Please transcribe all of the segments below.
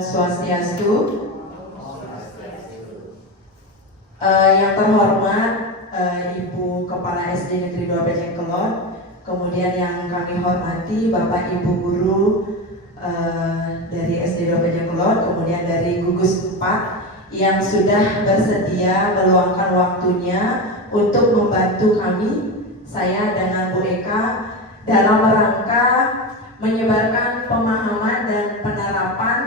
Swastiastu. Yang terhormat Ibu Kepala SD Negeri 2 Pejengkelon, kemudian yang kami hormati Bapak Ibu Guru dari SD 2 Pejengkelon, kemudian dari Gugus 4 yang sudah bersedia meluangkan waktunya untuk membantu kami, saya dengan Bu Eka, dalam rangka menyebarkan pemahaman dan penerapan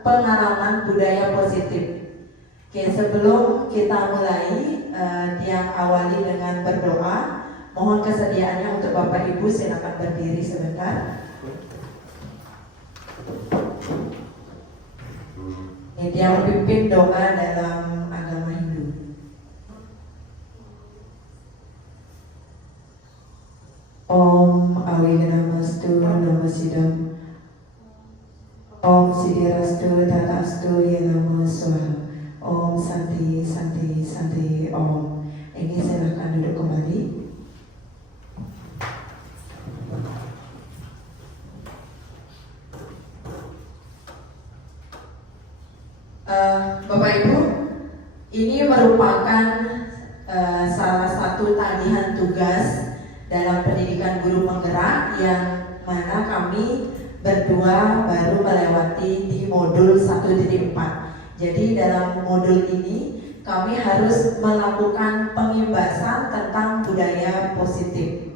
pengalaman budaya positif. Oke, sebelum kita mulai, yang awali dengan berdoa. Mohon kesediaannya untuk Bapak Ibu, silakan berdiri sebentar. Ini yang memimpin doa dalam agama Hindu. Om Awiganastu Namasidam. Om Sidirastu Tatastu Yenamo Swaha. Om Santi Santi Santi Om. Ini silakan duduk kembali. Bapak Ibu, ini merupakan salah satu tagihan tugas dalam pendidikan guru penggerak yang mana kami berdua baru melewati di modul 1.4. Jadi dalam modul ini kami harus melakukan pengimbasan tentang budaya positif.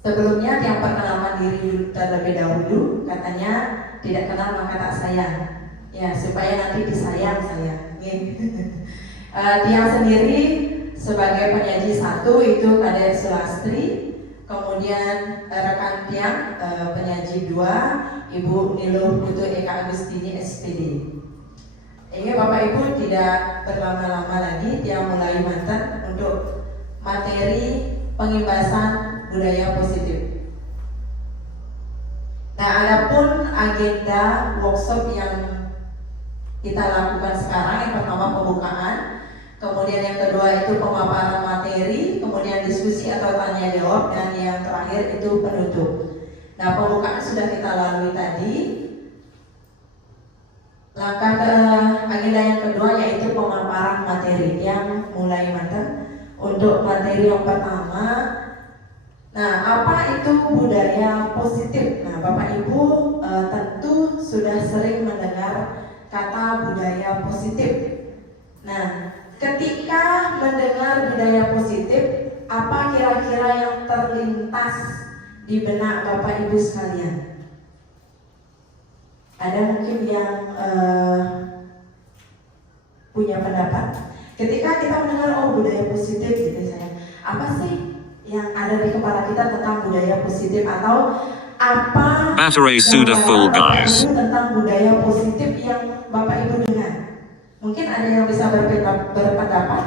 Sebelumnya yang perkenalan diri terlebih dahulu, katanya tidak kenal maka tak sayang. Ya, supaya nanti disayang saya. Tiang sendiri sebagai penyaji 1 itu Kadek Sulastri, kemudian rekan Tiang penyaji 2 Ibu Niluh Putu Eka Agustini SPD. Ini Bapak Ibu tidak berlama-lama lagi, Tiang mulai mantan untuk materi pengimbasan budaya positif. Nah, adapun agenda workshop yang kita lakukan sekarang, yang pertama pembukaan, kemudian yang kedua itu pemaparan materi, kemudian diskusi atau tanya jawab, dan yang terakhir itu penutup. Nah, pembukaan sudah kita lalui tadi. Langkah ke agenda yang kedua yaitu pemaparan materi yang mulai matang. Untuk materi yang pertama, nah, apa itu budaya positif? Nah, Bapak Ibu tentu sudah sering mendengar kata budaya positif. Nah, ketika mendengar budaya positif, apa kira-kira yang terlintas di benak Bapak Ibu sekalian? Ada mungkin yang punya pendapat? Ketika kita mendengar budaya positif gitu saya, apa sih yang ada di kepala kita tentang budaya positif, atau apa Battery sudah full, guys. tentang budaya positif yang Bapak Ibu dengar? Mungkin ada yang bisa berpendapat?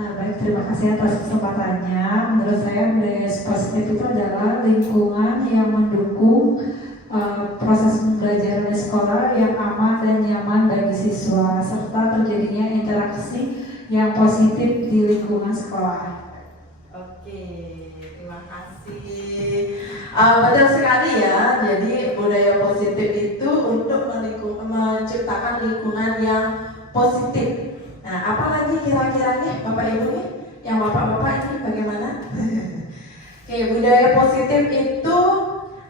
Nah, baik, terima kasih atas kesempatannya. Menurut saya budaya positif itu adalah lingkungan yang mendukung proses pembelajaran di sekolah yang aman dan nyaman bagi siswa, serta terjadinya interaksi yang positif di lingkungan sekolah. Oke, terima kasih. Betul sekali ya. Jadi budaya positif itu untuk menciptakan lingkungan yang positif. Nah, apalagi kira-kira nih Bapak Ibu nih, yang Bapak-bapak ini bagaimana? Oke, budaya positif itu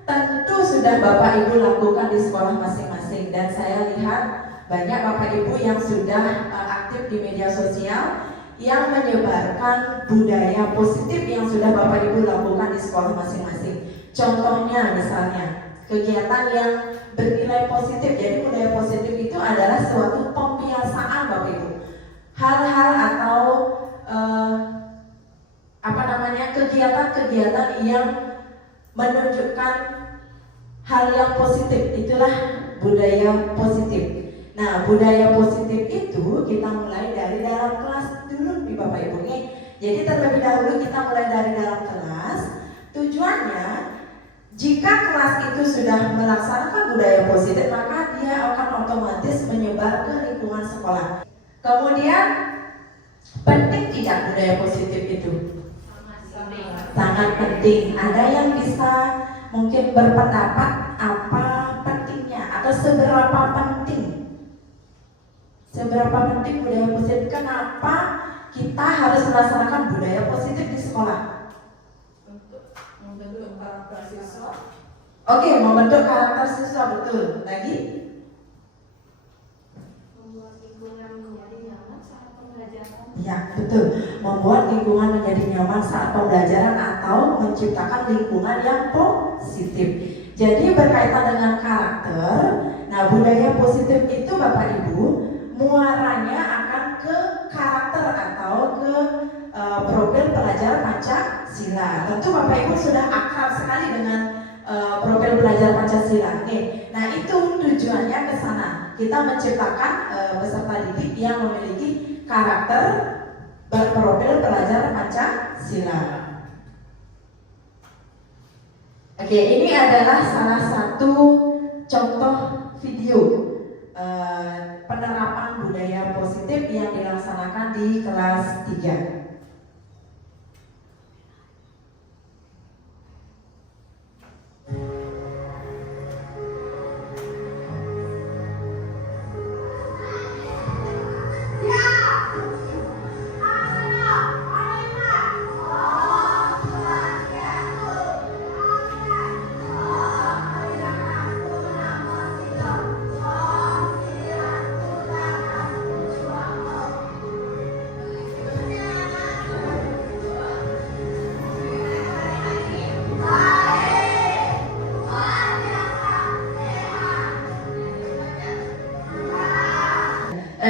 tentu sudah Bapak Ibu lakukan di sekolah masing-masing, dan saya lihat banyak Bapak Ibu yang sudah aktif di media sosial yang menyebarkan budaya positif yang sudah Bapak Ibu lakukan di sekolah masing-masing. Contohnya misalnya kegiatan yang bernilai positif. Jadi budaya positif itu adalah suatu pembiasaan Bapak Ibu. Hal-hal atau kegiatan-kegiatan yang menunjukkan hal yang positif, itulah budaya positif. Nah, budaya positif itu kita mulai dari dalam kelas dulu nih Bapak Ibu nih. Jadi terlebih dahulu kita mulai dari dalam kelas. Tujuannya, jika kelas itu sudah melaksanakan budaya positif, maka dia akan otomatis menyebar ke lingkungan sekolah. Kemudian, penting tidak budaya positif itu? Sangat penting. Ada yang bisa mungkin berpendapat apa pentingnya atau seberapa penting? Seberapa penting budaya positif? Kenapa kita harus melaksanakan budaya positif di sekolah? Untuk membentuk karakter siswa. Oke, membentuk karakter siswa, betul. Lagi? Membuat lingkungan menjadi nyaman saat pembelajaran. Ya, betul. Membuat lingkungan menjadi nyaman saat pembelajaran atau menciptakan lingkungan yang positif. Jadi berkaitan dengan karakter. Nah, budaya positif itu Bapak Ibu muaranya akan ke karakter atau ke profil pelajar Pancasila. Tentu Bapak Ibu sudah akrab sekali dengan profil pelajar Pancasila. Oke. Nah, itu tujuannya ke sana. Kita menciptakan peserta didik yang memiliki karakter berprofil pelajar Pancasila. Oke, ini adalah salah satu contoh video penerapan budaya positif yang dilaksanakan di kelas 3.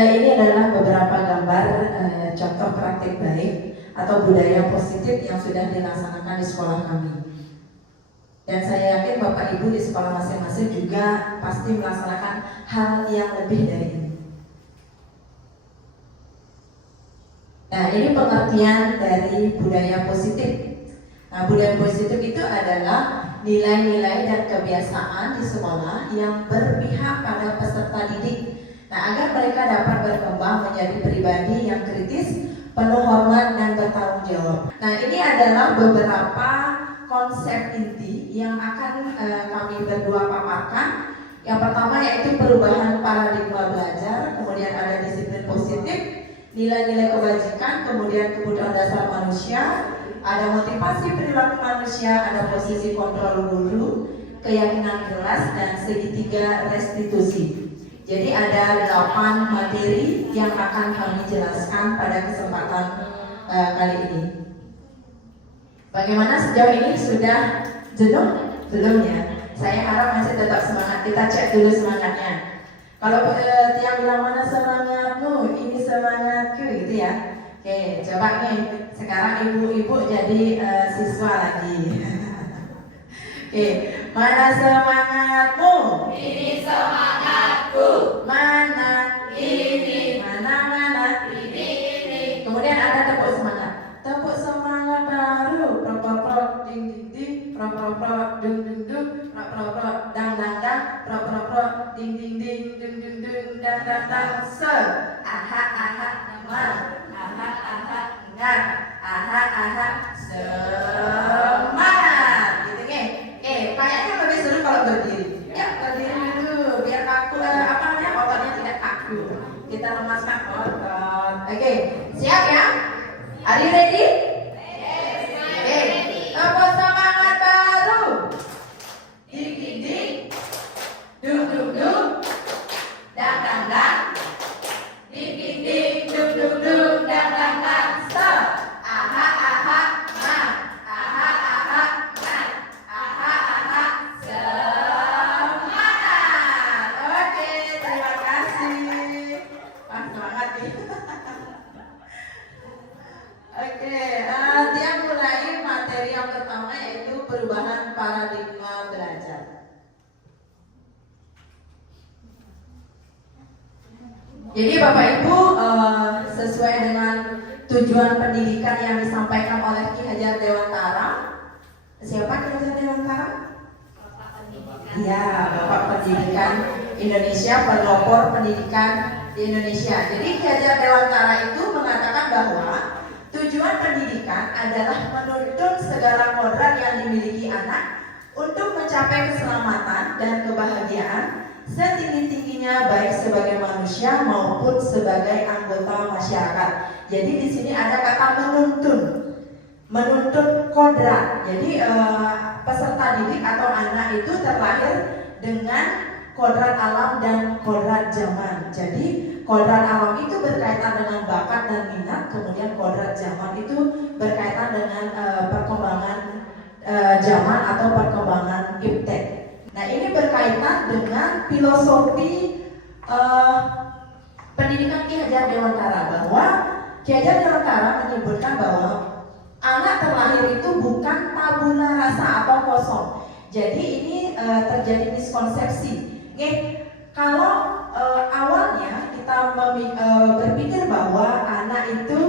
Ini adalah beberapa gambar contoh praktik baik atau budaya positif yang sudah dilaksanakan di sekolah kami. Dan saya yakin Bapak Ibu di sekolah masing-masing juga pasti melaksanakan hal yang lebih dari ini. Nah, ini pengertian dari budaya positif. Nah, budaya positif itu adalah nilai-nilai dan kebiasaan di sekolah yang berpihak pada peserta didik. Nah, agar mereka dapat berkembang menjadi pribadi yang kritis, penuh hormat dan bertanggung jawab. Nah, ini adalah beberapa konsep inti yang akan kami berdua paparkan. Yang pertama yaitu perubahan paradigma belajar, kemudian ada disiplin positif, nilai-nilai kebajikan, kemudian kebutuhan dasar manusia, ada motivasi perilaku manusia, ada posisi kontrol guru, keyakinan jelas, dan segitiga restitusi. Jadi ada 8 materi yang akan kami jelaskan pada kesempatan kali ini. Bagaimana sejauh ini, sudah jenuh? Belum ya? Saya harap masih tetap semangat. Kita cek dulu semangatnya. Kalau tiap bilang mana semangatmu, ini semangatku gitu ya. Oke, coba nih sekarang ibu-ibu jadi siswa lagi. Oke, mana semangatmu? Ini semangatku. Mana? Ini. Mana? Ini. Kemudian ada tepuk semangat. Tepuk semangat baru. Prok ding ding ding. Prok dung dung dung. Prok dang dang dang. Prok ding ding ding. Dung dung dung. Dang dang dang. Se. Aha ma. Aha ngar. Aha semangat. Gitu kan? Kayaknya lebih seru kalau berdiri. Ya, berdiri dulu biar kaku ototnya tidak kaku. Kita lemaskan otot. Oke, siap ya? Are you ready? Oke, tepuk semangat baru. Ding ding ding. Dung dung dung. Dang dang dang. Ding ding ding. Dung dung dung. Dang dang dang. Stop. Aha ma. Aha ma. Aha semangat. Oke, terima kasih. Wah, semangat nih. Oke, dia mulai materi yang pertama yaitu perubahan paradigma belajar. Jadi Bapak Ibu, sesuai dengan tujuan pendidikan yang disampaikan oleh Ki Hajar Dewantara. Siapa Ki Hajar Dewantara? Ya, Bapak Pendidikan Indonesia, pelopor pendidikan di Indonesia. Jadi Ki Hajar Dewantara itu mengatakan bahwa tujuan tujuan pendidikan adalah menuntun segala kodrat yang dimiliki anak untuk mencapai keselamatan dan kebahagiaan setinggi-tingginya baik sebagai manusia maupun sebagai anggota masyarakat. Jadi di sini ada kata menuntun kodrat. Jadi peserta didik atau anak itu terlahir dengan kodrat alam dan kodrat zaman. Jadi kodrat alam itu berkaitan dengan bakat dan minat, kemudian kodrat zaman itu berkaitan dengan perkembangan zaman atau perkembangan iptek. Nah, ini berkaitan dengan filosofi pendidikan Ki Hajar Dewantara, bahwa Ki Hajar Dewantara menyebutkan bahwa anak terlahir itu bukan tabula rasa atau kosong. Jadi ini terjadi miskonsepsi. Kalau awalnya kita berpikir bahwa anak itu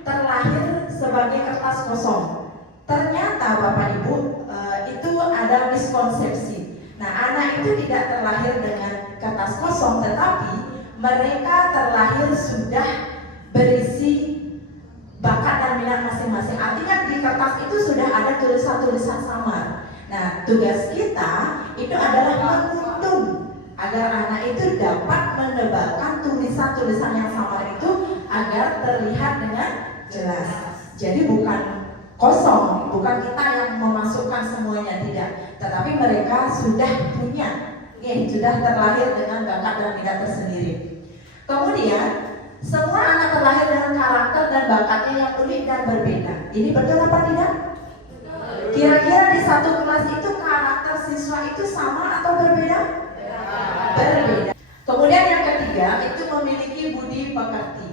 terlahir sebagai kertas kosong, ternyata Bapak Ibu itu ada miskonsepsi. Nah, anak itu tidak terlahir dengan kertas kosong, tetapi mereka terlahir sudah berisi bakat dan minat masing-masing. Artinya di kertas itu sudah ada tulisan-tulisan samar. Nah, tugas kita itu adalah menuntun agar anak itu dapat menebalkan tulisan-tulisan yang samar itu agar terlihat dengan jelas. Jadi bukan kosong, bukan kita yang memasukkan semuanya, tidak, tetapi mereka sudah punya, sudah terlahir dengan bakat dan minat tersendiri. Kemudian semua anak terlahir dengan karakter dan bakatnya yang unik dan berbeda. Ini betul apa tidak? Kira-kira di satu kelas itu karakter siswa itu sama atau berbeda? Berbeda. Kemudian yang ketiga itu memiliki budi pekerti.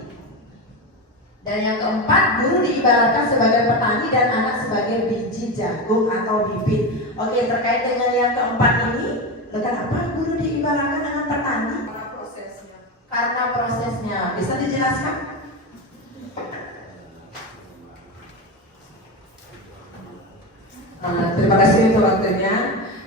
Dan yang keempat, guru diibaratkan sebagai petani dan anak sebagai biji jagung atau bibit. Oke, terkait dengan yang keempat ini, kenapa guru diibaratkan dengan petani? Karena prosesnya. Bisa dijelaskan? Terima kasih untuk waktunya.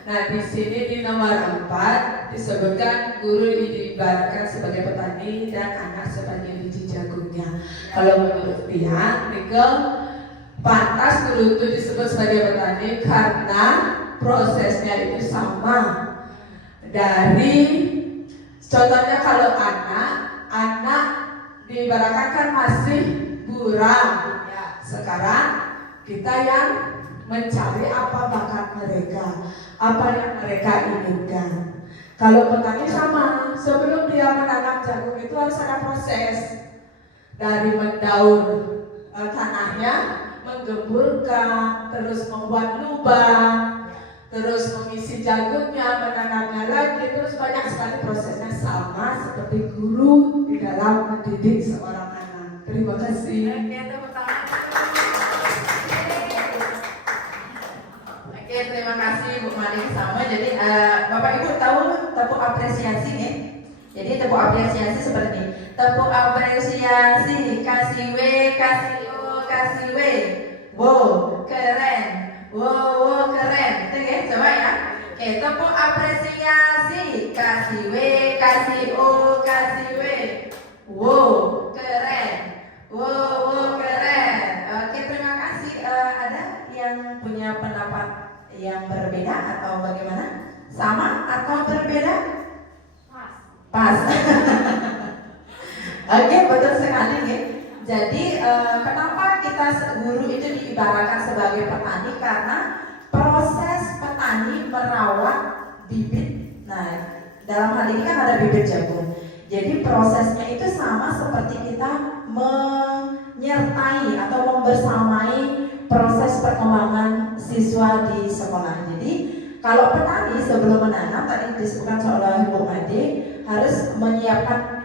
Nah, di sini di nomor 4 disebutkan guru diibaratkan sebagai petani dan anak sebagai biji jagungnya. Kalau menurut pihak Nickel, pantas guru itu disebut sebagai petani karena prosesnya itu sama. Dari contohnya kalau anak diibaratkan kan masih buram. Sekarang kita yang mencari apa bakat mereka, apa yang mereka inginkan. Kalau petani sama, sebelum dia menanam jagung itu harus ada proses dari mendaur tanahnya, menggemburkan, terus membuat lubang, terus mengisi jagungnya, menanamnya lagi, terus banyak sekali prosesnya, sama seperti guru di dalam mendidik seorang anak. Terima kasih. Oke, terima kasih Bu Mari sama. Jadi Bapak Ibu tahu tepuk apresiasi nih. Jadi tepuk apresiasi seperti ini. Tepuk apresiasi, kasih W, kasih O, kasih W. Wow, keren. Wow, keren. Itu ya, coba ya. Oke, tepuk apresiasi, kasih W, kasih O, kasih W. Wow, keren. Wow, keren. Oke, terima kasih. Ada yang punya pendapat yang berbeda atau bagaimana? Sama atau berbeda? Pas. Oke, betul sekali ya. Jadi kenapa kita guru itu diibaratkan sebagai petani? Karena proses petani merawat bibit. Nah, dalam hal ini kan ada bibit jagung. Jadi prosesnya itu sama seperti kita menyertai atau membersamai proses perkembangan siswa di sekolah. Jadi kalau petani sebelum menanam, tadi disebutkan oleh Bu Ade, harus menyiapkan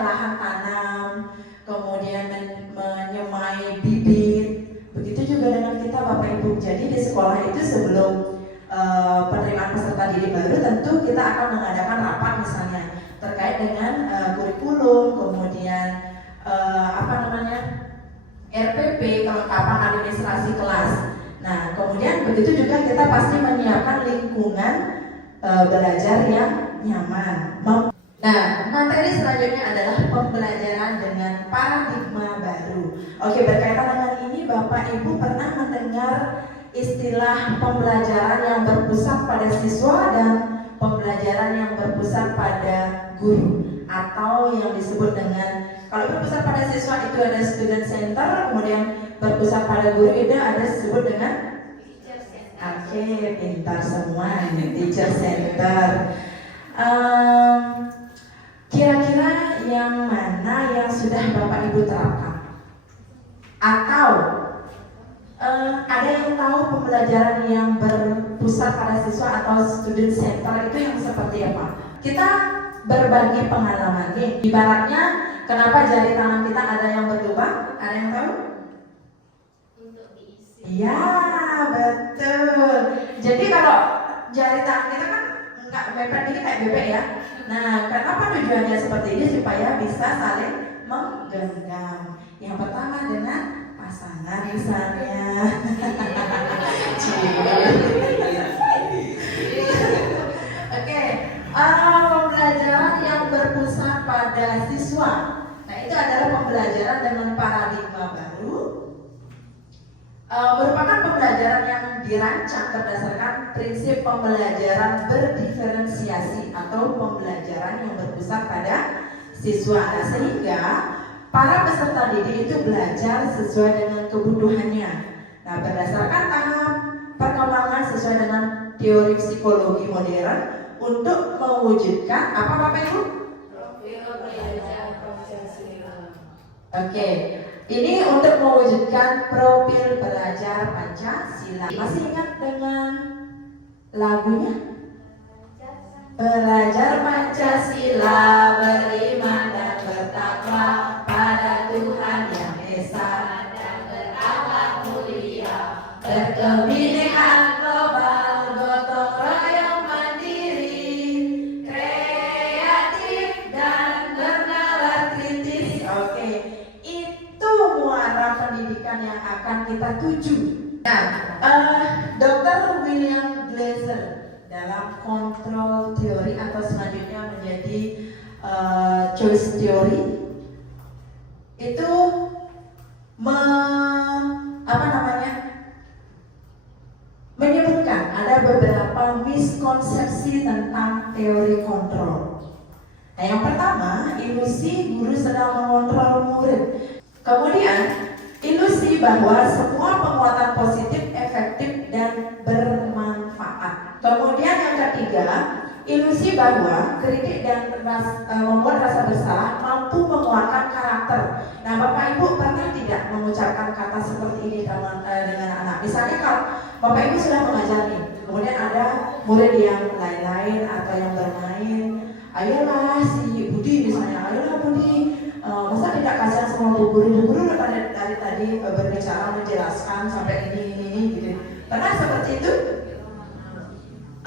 lahan tanam, kemudian menyemai bibit. Begitu juga dengan kita Bapak Ibu. Jadi di sekolah itu sebelum penerimaan peserta didik baru, tentu kita akan mengadakan rapat misalnya terkait dengan kurikulum, kemudian RPP, kelengkapan administrasi kelas. Nah, kemudian begitu juga kita pasti menyiapkan lingkungan belajar yang nyaman. Nah, materi selanjutnya adalah pembelajaran dengan paradigma baru. Oke, berkaitan dengan ini, Bapak Ibu pernah mendengar istilah pembelajaran yang berpusat pada siswa dan pembelajaran yang berpusat pada guru, atau yang disebut dengan, kalau berpusat pada siswa itu ada student center, kemudian berpusat pada guru itu ada disebut dengan oke, pintar semua, teacher center. Kira-kira yang mana yang sudah Bapak Ibu terapkan? Atau ada yang tahu pembelajaran yang berpusat pada siswa atau student center itu yang seperti apa? Kita berbagi pengalaman nih. Ibaratnya, kenapa jari tangan kita ada yang berlubang? Ada yang tahu? Untuk diisi. Iya, betul. Jadi kalau jari tangan kita kan nggak mepet ini kayak bebek ya. Nah, kenapa tujuannya seperti ini? Supaya bisa saling menggenggam. Yang pertama dengan pasangan misalnya. Oke, pembelajaran yang berpusat pada siswa. Nah, itu adalah pembelajaran dengan paradigma baru. Merupakan pembelajaran yang dirancang berdasarkan prinsip pembelajaran berdiferensiasi atau pembelajaran yang berpusat pada siswa. Nah, sehingga para peserta didik itu belajar sesuai dengan kebutuhannya. Nah, berdasarkan tahap perkembangan sesuai dengan teori psikologi modern untuk mewujudkan apa Bapak Ibu? Profil belajar Pancasila. Oke, ini untuk mewujudkan profil belajar Pancasila. Masih ingat dengan lagunya? Belajar Pancasila, beriman dan bertakwa pada Tuhan yang Esa dan berakhlak mulia, berkebinekaan global, gotong royong mandiri, kreatif dan bernalar kritis. Oke, itu muara pendidikan yang akan kita tuju. Nah, Dr. William Glasser dalam kontrol teori atau selanjutnya menjadi choice theory itu menyebutkan ada beberapa miskonsepsi tentang teori kontrol. Nah, yang pertama, ilusi guru sedang mengontrol murid. Kemudian, ilusi bahwa semua penguatan positif efektif dan bermanfaat. Kemudian yang ketiga, ilusi bahwa kritik dan membuat rasa bersalah mampu menguatkan karakter. Nah, Bapak Ibu pernah tidak mengucapkan kata seperti ini dengan anak? Misalnya kalau Bapak Ibu sudah mengajar nih, kemudian ada murid yang lain-lain atau yang bermain, ayolah si Budi misalnya, ayolah Budi, masa tidak kasihan sama Bu Guru? Bu Guru dari tadi berbicara menjelaskan sampai ini gitu. Pernah seperti itu?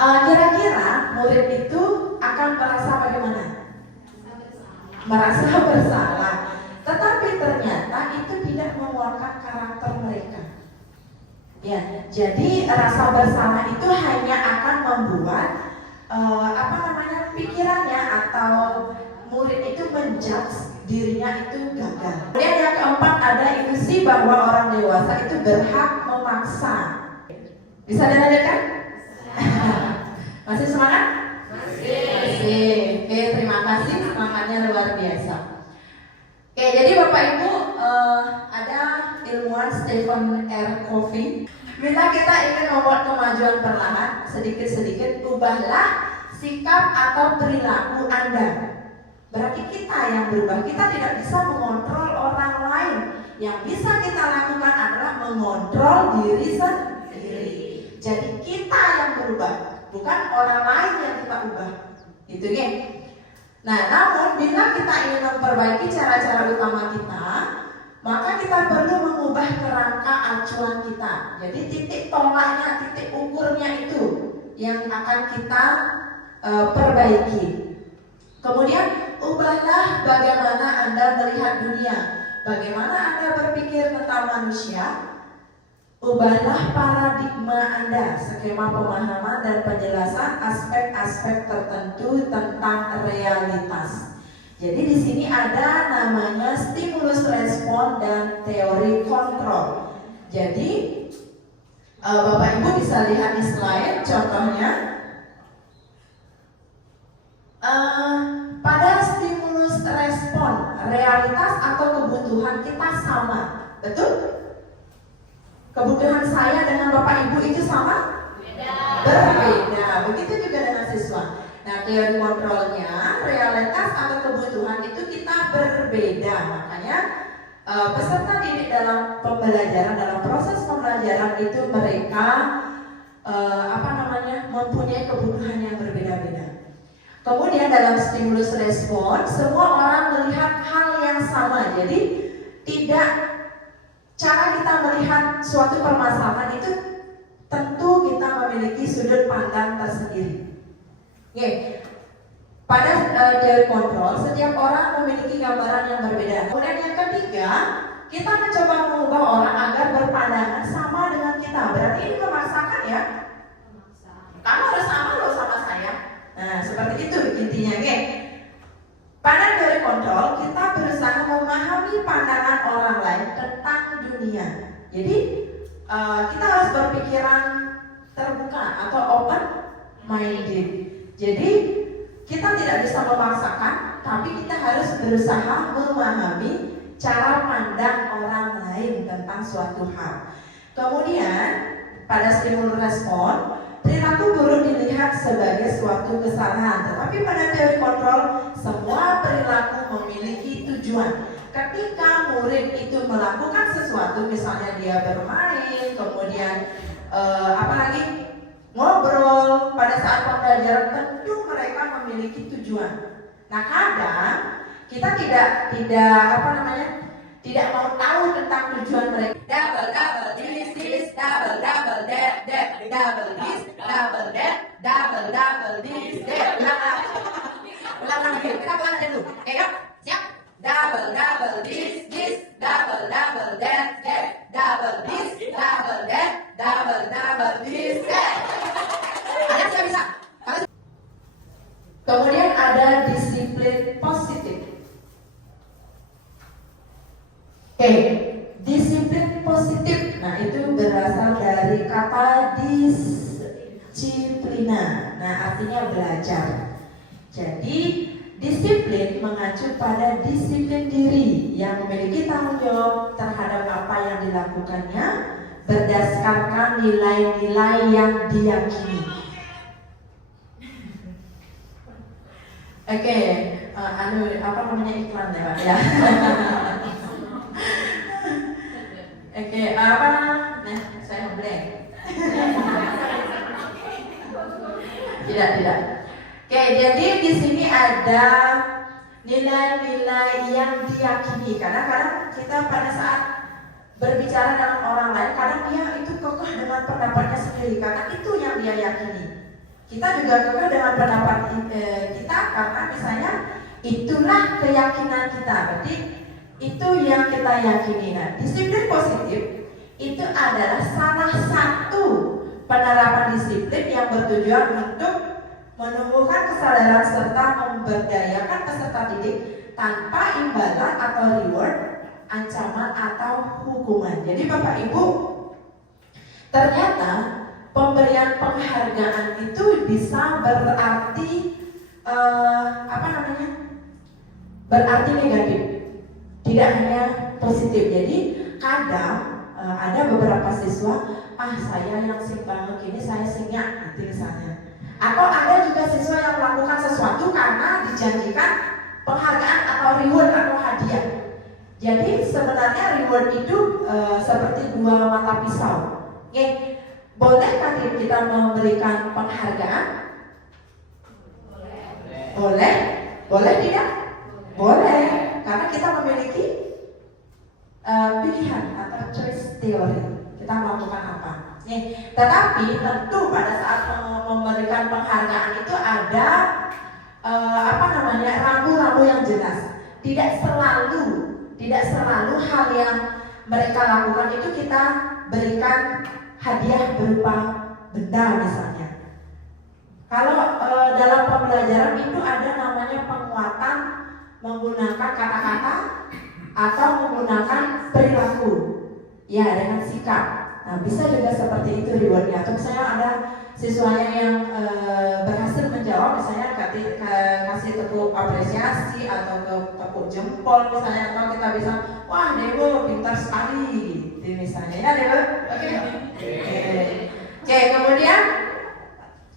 Kira-kira murid itu akan merasa bagaimana? Merasa bersalah. Tetapi ternyata itu tidak menguatkan karakter mereka. Ya, jadi rasa bersalah itu hanya akan membuat pikirannya atau murid itu menjudge dirinya itu gagal. Kemudian yang keempat ada ilusi bahwa orang dewasa itu berhak memaksa. Bisa dilanjutkan? Masih semangat? Masih. Oke, terima kasih, semangatnya luar biasa. Oke, jadi Bapak Ibu, ada ilmuwan Stephen R. Covey. Bila kita ingin membuat kemajuan perlahan, sedikit-sedikit ubahlah sikap atau perilaku Anda. Berarti kita yang berubah. Kita tidak bisa mengontrol orang lain. Yang bisa kita lakukan adalah mengontrol diri sendiri. Jadi kita yang berubah, bukan orang lain yang kita ubah. Gitu ya. Nah, namun bila kita ingin memperbaiki cara-cara utama kita, maka kita perlu mengubah kerangka acuan kita. Jadi titik tolaknya, titik ukurnya itu yang akan kita perbaiki. Kemudian ubahlah bagaimana Anda melihat dunia, bagaimana Anda berpikir tentang manusia. Ubahlah paradigma Anda, skema pemahaman dan penjelasan aspek-aspek tertentu tentang realitas. Jadi di sini ada namanya stimulus respon dan teori kontrol. Jadi Bapak Ibu bisa lihat di slide contohnya. Pada stimulus respon, realitas atau kebutuhan kita sama, betul? Kebutuhan saya dengan Bapak Ibu itu sama? Berbeda. Begitu juga dengan siswa. Nah, teori kontrolnya, realitas atau kebutuhan itu kita berbeda. Makanya peserta didik dalam pembelajaran, dalam proses pembelajaran itu mereka mempunyai kebutuhan yang berbeda-beda. Kemudian dalam stimulus respon, semua orang melihat hal yang sama. Jadi tidak cara kita melihat suatu permasalahan itu tentu kita memiliki sudut pandang tersendiri. Pada teori kontrol, setiap orang memiliki gambaran yang berbeda. Kemudian yang ketiga, kita mencoba mengubah orang agar berpandangan sama dengan kita. Berarti ini memaksakan ya? Kamu harus sama loh sama saya. Nah, seperti itu intinya, Pada teori kontrol, kita berusaha memahami pandangan orang lain tentang dunia. Jadi kita harus berpikiran terbuka atau open minded. Jadi kita tidak bisa memaksakan, tapi kita harus berusaha memahami cara pandang orang lain tentang suatu hal. Kemudian pada stimulus respon, perilaku buruk dilihat sebagai suatu kesalahan. Tetapi pada teori kontrol, semua perilaku memiliki tujuan. Ketika murid itu melakukan sesuatu, misalnya dia bermain, kemudian ngobrol, pada saat pembelajaran tentu mereka memiliki tujuan. Nah, kadang kita tidak mau tahu tentang tujuan mereka. Double this, double that, double this, double that, double this, ulang lagi. Kita ulang dulu. Yuk, siap. Double this, double that, double this, double that, double this. Ada tidak bisa? Kemudian ada disiplin positif. Disiplin positif. Nah, itu berasal dari kata disiplina. Nah, artinya belajar. Jadi disiplin mengacu pada disiplin diri yang memiliki tanggung jawab terhadap apa yang dilakukannya berdasarkan nilai-nilai yang diyakini. Iklan ya, Pak ya. Saya blank. Tidak. Jadi di sini ada nilai-nilai yang diyakini. Karena kadang kita pada saat berbicara dengan orang lain, kadang dia itu kokoh dengan pendapatnya sendiri karena itu yang dia yakini. Kita juga kokoh dengan pendapat kita karena misalnya itulah keyakinan kita. Berarti itu yang kita yakini. Nah, disiplin positif itu adalah salah satu penerapan disiplin yang bertujuan untuk menumbuhkan kesadaran serta memberdayakan peserta didik tanpa imbalan atau reward, ancaman atau hukuman. Jadi Bapak Ibu, ternyata pemberian penghargaan itu bisa berarti berarti negatif, tidak hanya positif. Jadi kadang ada beberapa siswa, saya yang sing banget ini saya singnya nanti misalnya. Atau ada juga siswa yang melakukan sesuatu karena dijanjikan penghargaan atau reward atau hadiah. Jadi sebenarnya reward itu seperti dua mata pisau. Bolehkah kita memberikan penghargaan? Boleh tidak? Boleh, karena kita memiliki pilihan atau choice theory. Kita melakukan apa? Tetapi tentu pada saat memberikan penghargaan itu ada rambu-rambu yang jelas. Tidak selalu hal yang mereka lakukan itu kita berikan hadiah berupa benda misalnya. Kalau dalam pembelajaran itu ada namanya penguatan menggunakan kata-kata atau menggunakan perilaku, ya dengan sikap. Nah bisa juga seperti itu rewardnya. Atau misalnya ada siswanya yang berhasil menjawab, misalnya kasih tepuk apresiasi atau tepuk jempol misalnya, atau kita bisa wah Dewo pintar sekali gitu misalnya ya Dewo. Oke, kemudian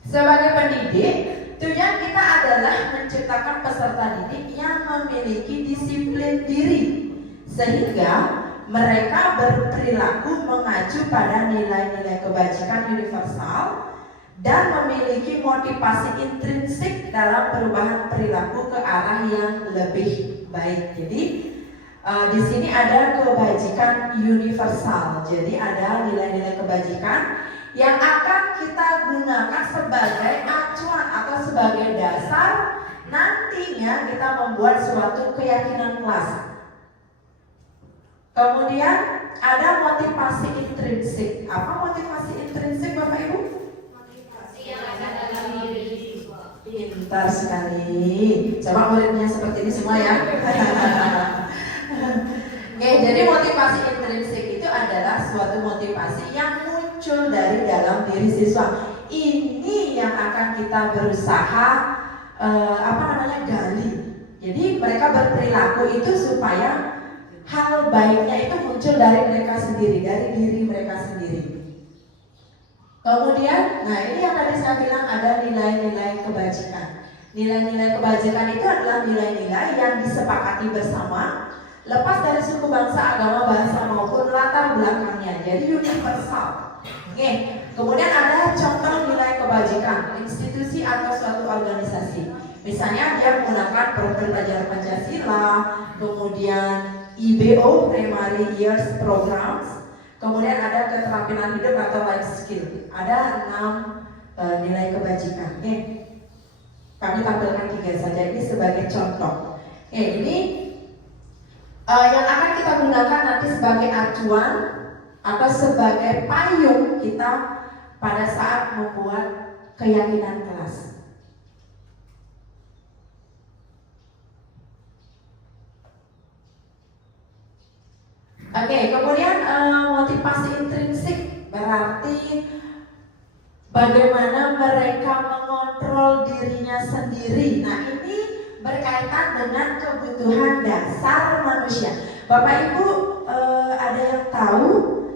sebagai pendidik tujuan kita adalah menciptakan peserta didik yang memiliki disiplin diri sehingga mereka berperilaku mengacu pada nilai-nilai kebajikan universal dan memiliki motivasi intrinsik dalam perubahan perilaku ke arah yang lebih baik. Jadi di sini ada kebajikan universal. Jadi ada nilai-nilai kebajikan yang akan kita gunakan sebagai acuan atau sebagai dasar nantinya kita membuat suatu keyakinan kelas. Kemudian ada motivasi intrinsik. Apa motivasi intrinsik Bapak Ibu? Motivasi yang ada dalam diri siswa. Pintar sekali. Coba muridnya seperti ini semua ya. Oke, jadi motivasi intrinsik itu adalah suatu motivasi yang muncul dari dalam diri siswa. Ini yang akan kita berusaha gali. Jadi mereka berperilaku itu supaya hal baiknya itu muncul dari mereka sendiri, dari diri mereka sendiri. Kemudian, nah ini yang tadi saya bilang ada nilai-nilai kebajikan. Nilai-nilai kebajikan itu adalah nilai-nilai yang disepakati bersama, lepas dari suku, bangsa, agama, bahasa maupun latar belakangnya. Jadi universal. Oke. Kemudian ada contoh nilai kebajikan institusi atau suatu organisasi. Misalnya dia menggunakan program belajar Pancasila, kemudian IBO Primary Years Programs, kemudian ada keterampilan hidup atau life skill. Ada 6 nilai kebajikan. Kami tampilkan 3 saja ini sebagai contoh. Ini yang akan kita gunakan nanti sebagai acuan atau sebagai payung kita pada saat membuat keyakinan kelas. Oke, kemudian motivasi intrinsik berarti bagaimana mereka mengontrol dirinya sendiri. Nah ini berkaitan dengan kebutuhan dasar manusia. Bapak Ibu ada yang tahu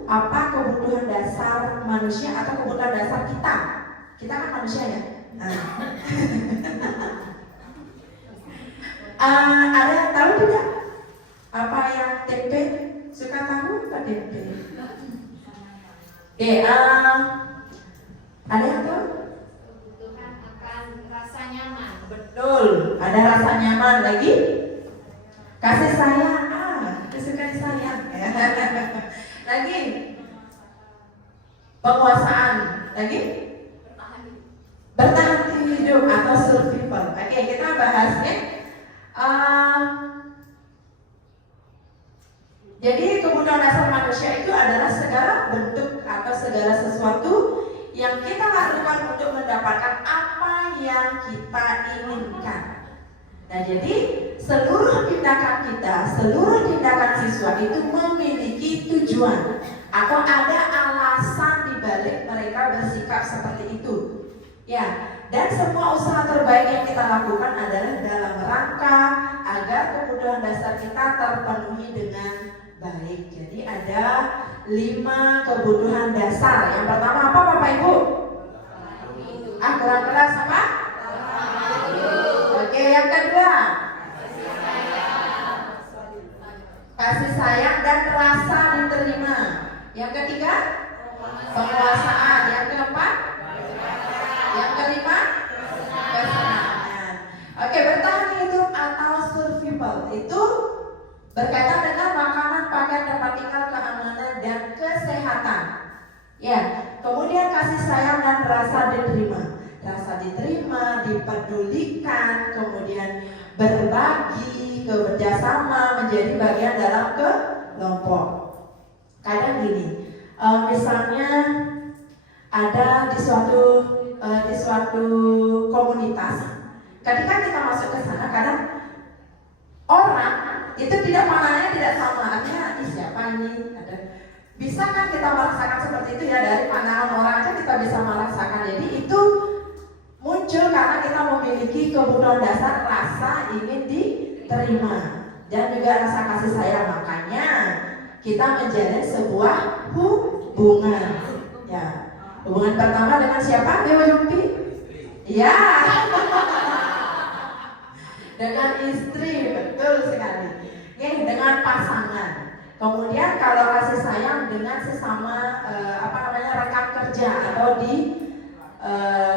apa kebutuhan dasar manusia atau kebutuhan dasar kita? Kita kan manusia ya. Ada yang tahu tidak apa yang tempe? Suka tahu Pak tempe? Ada yang tahu? Kebutuhan akan rasa nyaman. Betul, ada rasa nyaman lagi. Kasih sayang, kesukaan sayang. Lagi penguasaan, lagi bertahan hidup atau survival. Oke, kita bahasnya. Jadi kebutuhan dasar manusia itu adalah segala bentuk atau segala sesuatu yang kita lakukan untuk mendapatkan apa yang kita inginkan. Nah jadi seluruh tindakan kita, seluruh tindakan siswa itu memiliki tujuan atau ada alasan dibalik mereka bersikap seperti itu. Ya, dan semua usaha terbaik yang kita lakukan adalah dalam rangka agar kebutuhan dasar kita terpenuhi dengan baik. Jadi ada 5 kebutuhan dasar. Yang pertama apa Bapak Ibu? Kurang keras apa? Oke, yang kedua kasih sayang dan rasa diterima. Yang ketiga penguasaan. Yang keempat, yang kelima kesenangan. Oke, bertahan hidup atau survival itu berkaitan dengan makanan, pakaian, tempat tinggal, keamanan, dan kesehatan. Ya, kemudian kasih sayang dan rasa diterima. Rasa diterima, dipedulikan, kemudian berbagi, kerjasama, menjadi bagian dalam kelompok. Kadang gini, Misalnya ada di suatu komunitas, ketika kita masuk ke sana, kadang orang itu tidak pandangannya tidak sama, artinya siapa ini ada. Bisa kan kita merasakan seperti itu ya, dari pandangan orang aja kita bisa merasakan. Jadi itu muncul karena kita memiliki kebutuhan dasar rasa ingin diterima dan juga rasa kasih sayang. Makanya kita menjalin sebuah hubungan. Ya, hubungan pertama dengan siapa? Dewa Jumpi? Ya, dengan istri, betul sekali. Dengan pasangan. Kemudian kalau kasih sayang dengan sesama rekan kerja atau di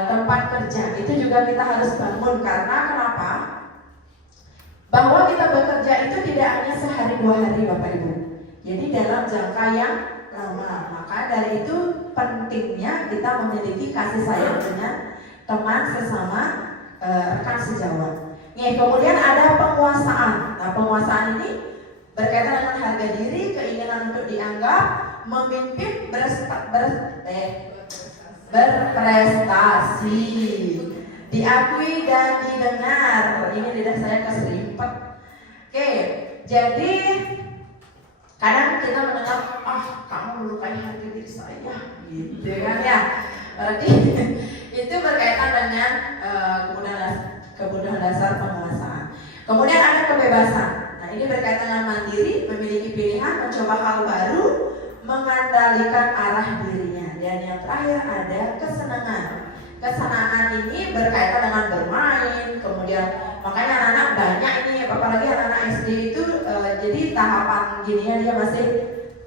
tempat kerja, itu juga kita harus bangun. Karena kenapa? Bahwa kita bekerja itu tidak hanya sehari dua hari, Bapak Ibu. Jadi dalam jangka yang lama. Maka dari itu pentingnya kita memiliki kasih sayang dengan teman sesama rekan sejawat. Kemudian ada penguasaan. Nah, penguasaan ini berkaitan dengan harga diri, keinginan untuk dianggap, memimpin, berprestasi, diakui dan didengar. Ini lidah saya keserimpet. Jadi kadang kita mendengar, kamu melukai harga diri saya, gitu kan ya. Berarti itu berkaitan dengan kebutuhan dasar penguasaan. Kemudian ada kebebasan. Nah, ini berkaitan dengan mandiri, memiliki pilihan, mencoba hal baru, mengendalikan arah dirinya. Dan yang terakhir ada kesenangan. Kesenangan ini berkaitan dengan bermain. Kemudian makanya anak-anak banyak ini, apalagi anak-anak SD itu jadi tahapan gininya dia masih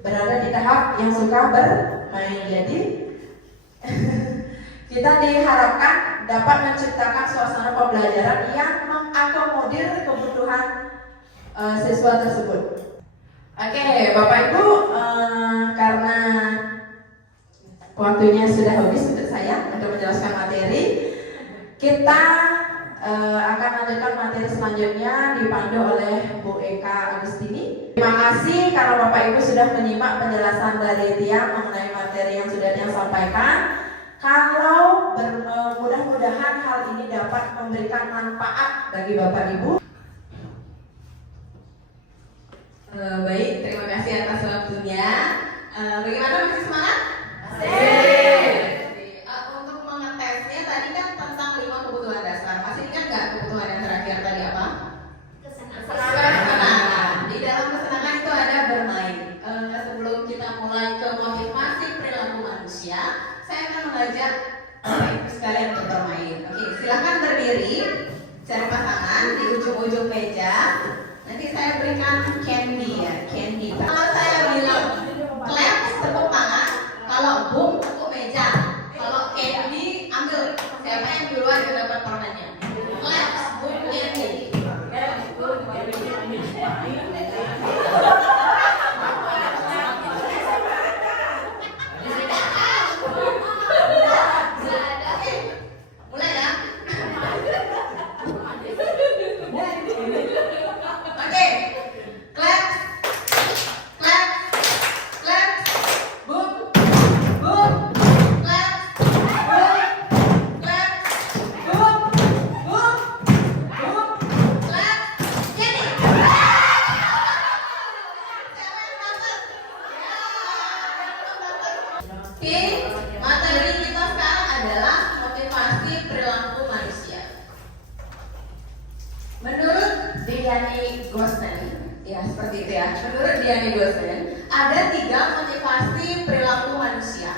berada di tahap yang suka bermain. Jadi kita diharapkan dapat menciptakan suasana pembelajaran yang mengakomodir kebutuhan siswa tersebut. Oke, Bapak Ibu, karena waktunya sudah habis untuk saya untuk menjelaskan materi, kita akan lanjutkan materi selanjutnya dipandu oleh Bu Eka Agustini. Terima kasih karena Bapak Ibu sudah menyimak penjelasan dari Tiang mengenai materi yang sudah Tiang sampaikan. Kalau mudah-mudahan hal ini dapat memberikan manfaat bagi Bapak Ibu. Baik, terima kasih atas waktunya. Bagaimana, masih semangat? Untuk mengetesnya tadi kan tentang 5 kebutuhan dasar. Masih ingat nggak kebutuhan yang terakhir tadi apa? Kesenangan. Di dalam kesenangan itu ada bermain. Sebelum kita mulai ke motivasi perilaku manusia, saya akan mengajak Ibu sekalian untuk bermain. Oke, silakan berdiri, cari pasangan di ujung-ujung meja. Nanti saya berikan candy ya, candy. Kalau saya bilang clap, tepuk tangan. Kalau boom, tepuk meja. Kalau candy, ambil. Siapa yang duluan yang dapat permennya? Clap, boom, candy. Mulai ya. Oke, clap, clap, clap, boom, boom, clap, boom, clap, boom, boom, boom, clap, jadi. Oke, materi kita sekarang adalah motivasi perilaku manusia. Menurut Diane Gossen, ya seperti itu ya. Menurut Diane Gossen, ada 3 motivasi perilaku manusia.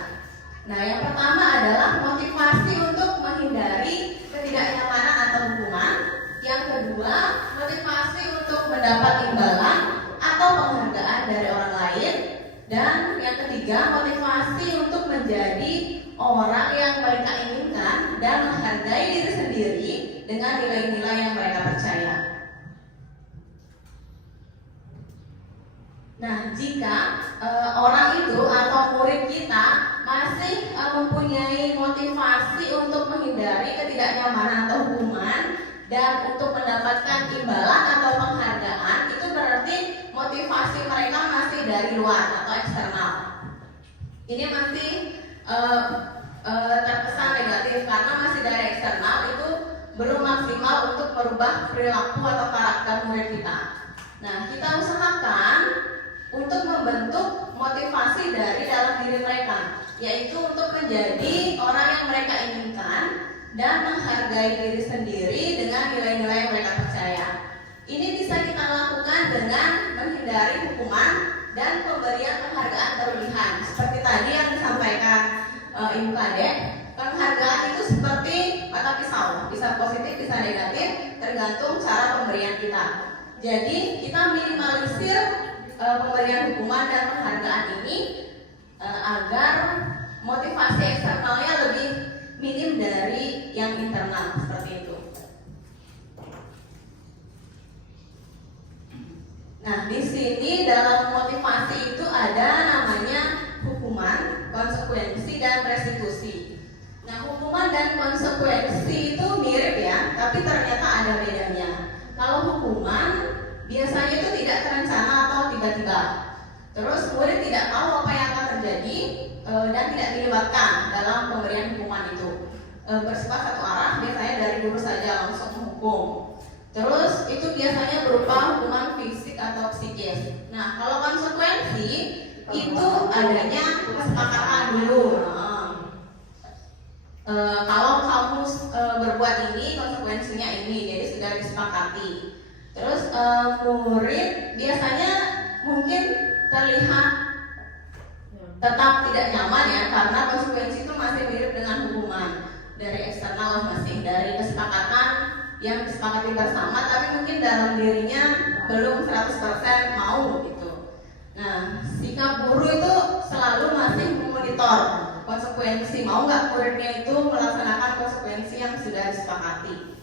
Nah, yang pertama adalah motivasi untuk menghindari ketidaknyamanan atau hukuman. Yang kedua, motivasi untuk mendapat imbalan atau penghargaan dari orang lain. Dan yang ketiga, motivasi untuk menjadi orang yang mereka inginkan dan menghargai diri sendiri dengan nilai-nilai yang mereka percaya. Nah, jika orang itu atau murid kita masih mempunyai motivasi untuk menghindari ketidaknyamanan atau hukuman dan untuk mendapatkan imbalan atau penghargaan, itu berarti motivasi mereka masih dari luar atau eksternal. ini masih terkesan negatif karena masih dari eksternal, itu belum maksimal untuk merubah perilaku atau karakter murid kita. Nah, kita usahakan untuk membentuk motivasi dari dalam diri mereka, yaitu untuk menjadi orang yang mereka inginkan dan menghargai diri sendiri dengan nilai-nilai yang mereka percaya. Ini bisa kita lakukan dengan menghindari hukuman dan pemberian penghargaan berlebihan. Seperti tadi yang disampaikan Ibu Kadek, penghargaan itu seperti mata pisau, bisa positif, bisa negatif, tergantung cara pemberian kita. Jadi kita minimalisir pemberian hukuman dan penghargaan ini agar motivasi eksternalnya lebih minim dari yang internal, seperti itu. Nah, di sini dalam motivasi itu ada namanya hukuman, konsekuensi, dan restitusi. Nah, hukuman dan konsekuensi itu mirip ya, tapi ternyata ada bedanya. Kalau hukuman biasanya itu tidak terencana atau tiba-tiba. Terus murid tidak tahu apa yang akan terjadi dan tidak dilibatkan dalam pemberian hukuman itu. Bersifat satu arah, biasanya dari guru saja langsung menghukum. Terus itu biasanya berupa hukuman fisik atau psikis. Nah, kalau konsekuensi itu adanya kesepakatan dulu. Kalau kamu berbuat ini, konsekuensinya ini, jadi sudah disepakati. Terus murid biasanya mungkin terlihat tetap tidak nyaman ya, karena konsekuensi itu masih mirip dengan hukuman dari eksternal, masih dari kesepakatan yang disepakati bersama, tapi mungkin dalam dirinya belum 100% mau gitu. Nah, sikap guru itu selalu masih memonitor konsekuensi, mau nggak muridnya itu melaksanakan konsekuensi yang sudah disepakati.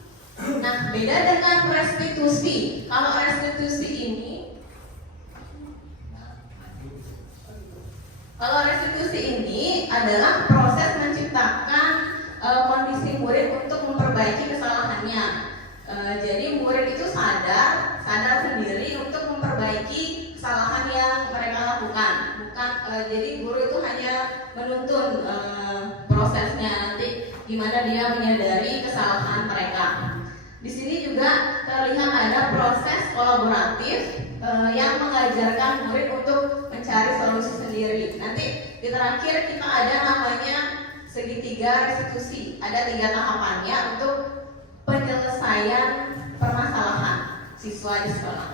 Nah, beda dengan restitusi. Kalau restitusi ini adalah proses menciptakan kondisi murid untuk memperbaiki kesalahannya. Jadi murid itu sadar sendiri untuk memperbaiki kesalahan yang mereka lakukan. Jadi guru itu hanya menuntun prosesnya nanti gimana dia menyadari kesalahan mereka. Di sini juga terlihat ada proses kolaboratif yang mengajarkan murid untuk mencari solusi sendiri. Nanti di terakhir kita ada namanya segitiga restitusi. Ada 3 tahapannya untuk penyelesaian permasalahan siswa di sekolah.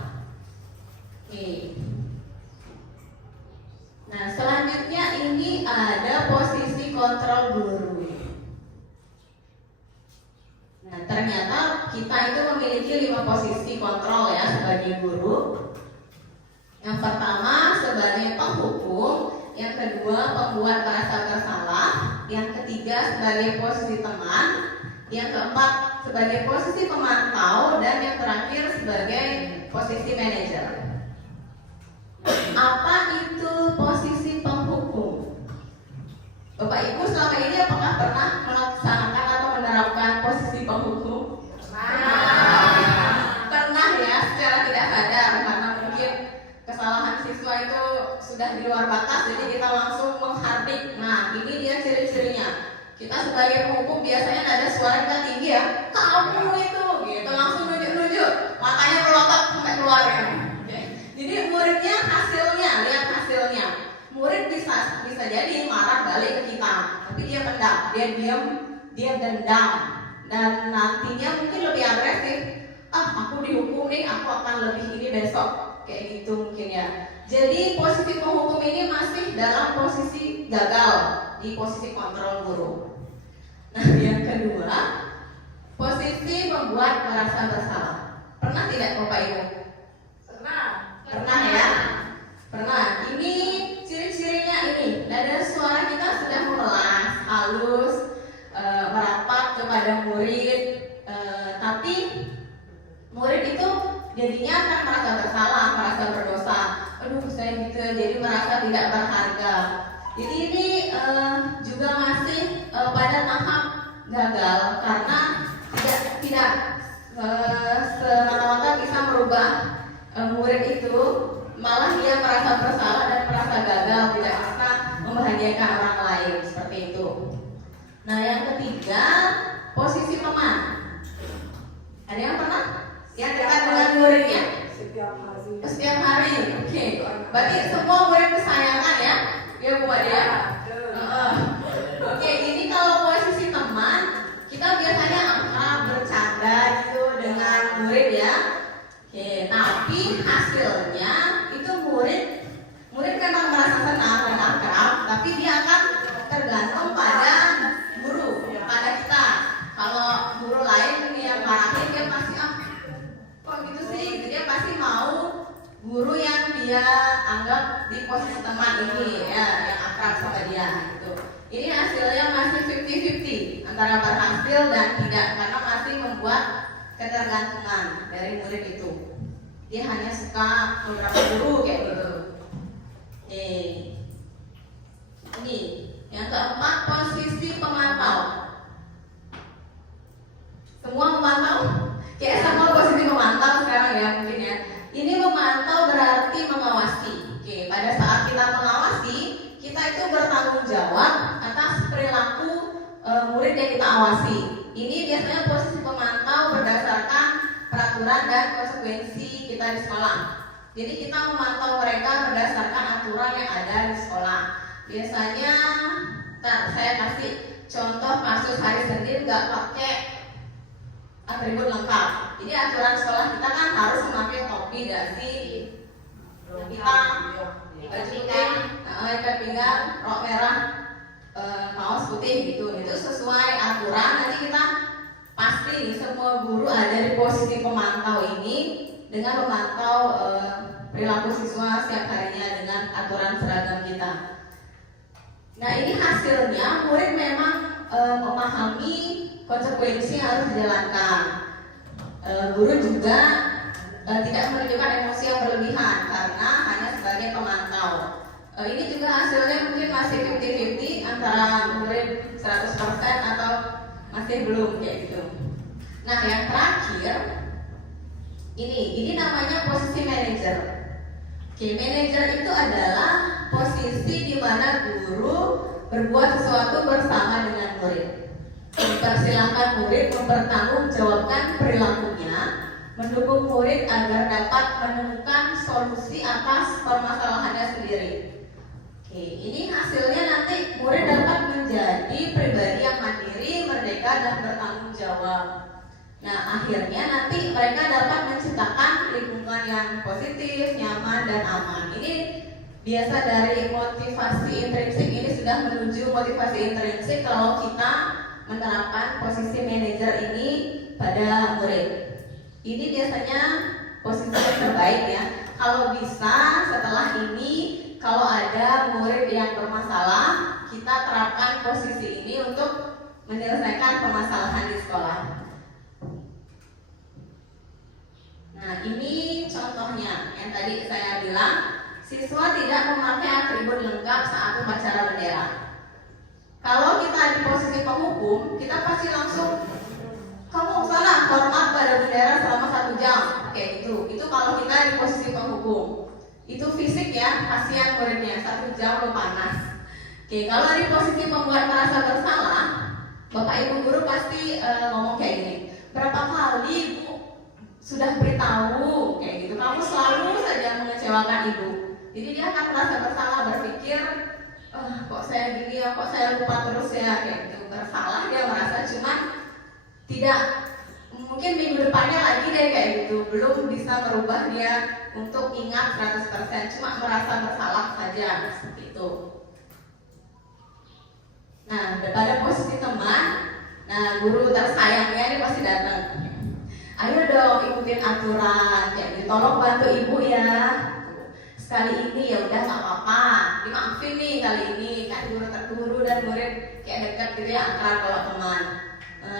Oke. Nah, selanjutnya ini ada posisi kontrol guru. Nah, ternyata kita itu memiliki 5 posisi kontrol ya sebagai guru. Yang pertama sebagai penghukum, yang kedua pembuat merasa bersalah, yang ketiga sebagai posisi teman, yang keempat sebagai posisi pemantau, dan yang terakhir sebagai posisi manajer. Apa itu posisi penghukum? Bapak Ibu selama ini apakah pernah melaksanakan atau menerapkan posisi penghukum? Pernah ya, secara tidak sadar karena mungkin kesalahan siswa itu sudah di luar batas, jadi kita langsung menghardik. Nah, ini dia ciri-cirinya. Kita sebagai penghukum biasanya ada suara kita tinggi ya, kamu itu, gitu, langsung nunjuk-nunjuk, matanya melotot sampai keluar ya. Jadi muridnya lihat hasilnya. Murid bisa jadi marah balik ke kita, tapi dia pendam, dia diam, dia dendam, dan nantinya mungkin lebih agresif. Aku dihukum nih, aku akan lebih ini besok, kayak gitu mungkin ya. Jadi posisi penghukum ini masih dalam posisi gagal di posisi kontrol guru. Nah, yang kedua, posisi membuat merasa bersalah. Pernah tidak Bapak Ibu? Pernah ya? Pernah. Ini ciri-cirinya ini. Nada suara kita sudah memelas, halus, merapat kepada murid, tapi murid itu jadinya akan merasa bersalah, merasa berdosa. Aduh, saya gitu, jadi merasa tidak berharga. Jadi ini juga masih pada tahap gagal karena tidak semata-mata bisa merubah murid itu, malah dia merasa bersalah dan merasa gagal, tidak bisa membahagiakan orang lain seperti itu. Nah, yang ketiga, posisi teman. Ada yang pernah? Yang dekat dengan muridnya? Setiap hari. Oke. Berarti semua murid kesayangan ya? Ya Bu Madia. Oke, ini kalau posisi teman, kita biasanya akrab bercanda gitu dengan murid ya. Oke, tapi hasilnya itu murid memang merasa senang dan akrab, tapi dia akan tergantung pada guru, pada kita. Kalau guru lain yang marahin, dia pasti kok gitu sih, dia pasti mau guru yang dia anggap di posisi teman ini ya, yang akrab sama dia gitu. Ini hasilnya masih 50-50 antara berhasil dan tidak, karena masih membuat ketergantungan dari murid itu. Dia hanya suka beberapa guru kayak gitu. Ini yang keempat, posisi pemantau. Semua memantau? Kayak sama posisi pemantau sekarang ya mungkin ya. Ini memantau berarti mengawasi. Oke, pada saat kita mengawasi, kita itu bertanggung jawab atas perilaku murid yang kita awasi. Ini biasanya posisi pemantau berdasarkan peraturan dan konsekuensi kita di sekolah. Jadi kita memantau mereka berdasarkan aturan yang ada di sekolah. Biasanya, saya kasih contoh kasus hari Senin nggak pakai atribut lengkap. Jadi aturan sekolah kita kan harus memakai topi, dasi, hitam, baju putih, ikat pinggang, rok merah, kaos putih gitu. Itu sesuai aturan. Nanti kita pasti semua guru ada di posisi pemantau ini dengan memantau perilaku siswa setiap harinya dengan aturan seragam kita. Nah, ini hasilnya murid memang memahami konsekuensi yang harus dijalankan. Guru juga tidak menunjukkan emosi yang berlebihan karena hanya sebagai pemantau. Ini juga hasilnya mungkin masih 50-50 antara murid 100% atau masih belum kayak gitu. Nah, yang terakhir ini namanya posisi manajer. Oke, manajer itu adalah posisi di mana guru berbuat sesuatu bersama dengan murid. Mempersilahkan murid mempertanggungjawabkan perilakunya, mendukung murid agar dapat menemukan solusi atas permasalahannya sendiri. Oke, ini hasilnya nanti murid dapat menjadi pribadi yang mandiri, merdeka, dan bertanggung jawab. Nah, akhirnya nanti mereka dapat menciptakan lingkungan yang positif, nyaman, dan aman. Ini biasa dari motivasi intrinsik, ini sudah menuju motivasi intrinsik kalau kita menerapkan posisi manajer ini pada murid. Ini biasanya posisi yang terbaik ya. Kalau bisa setelah ini, kalau ada murid yang bermasalah, kita terapkan posisi ini untuk menyelesaikan permasalahan di sekolah. Nah, ini contohnya yang tadi saya bilang, siswa tidak memakai atribut lengkap saat upacara bendera. Kalau kita di posisi penghukum, kita pasti langsung, kamu sana hormat pada bendera selama 1 jam, kayak gitu. Itu kalau kita di posisi penghukum. Itu fisik ya, kasihan muridnya 1 jam lo panas. Oke, kalau di posisi pembuat merasa bersalah, Bapak Ibu guru pasti ngomong kayak gini, berapa kali Bu sudah beritahu kayak gitu, kamu selalu saja mengecewakan ibu. Jadi dia akan merasa bersalah, berpikir kok saya gini ya, kok saya lupa terus ya, kayak gitu. Bersalah dia merasa, cuman tidak, mungkin minggu depannya lagi deh kayak gitu, belum bisa merubah dia untuk ingat 100%, cuma merasa bersalah saja seperti itu. Nah, pada posisi teman, nah guru tersayangnya ini pasti datang. Ayo dong ikutin aturan, kayak gitu. Tolong bantu ibu ya. Sekali ini ya udah nggak apa-apa, dimaafin nih kali ini. Kan guru dan murid kayak dekat gitu ya, akrab kalau teman.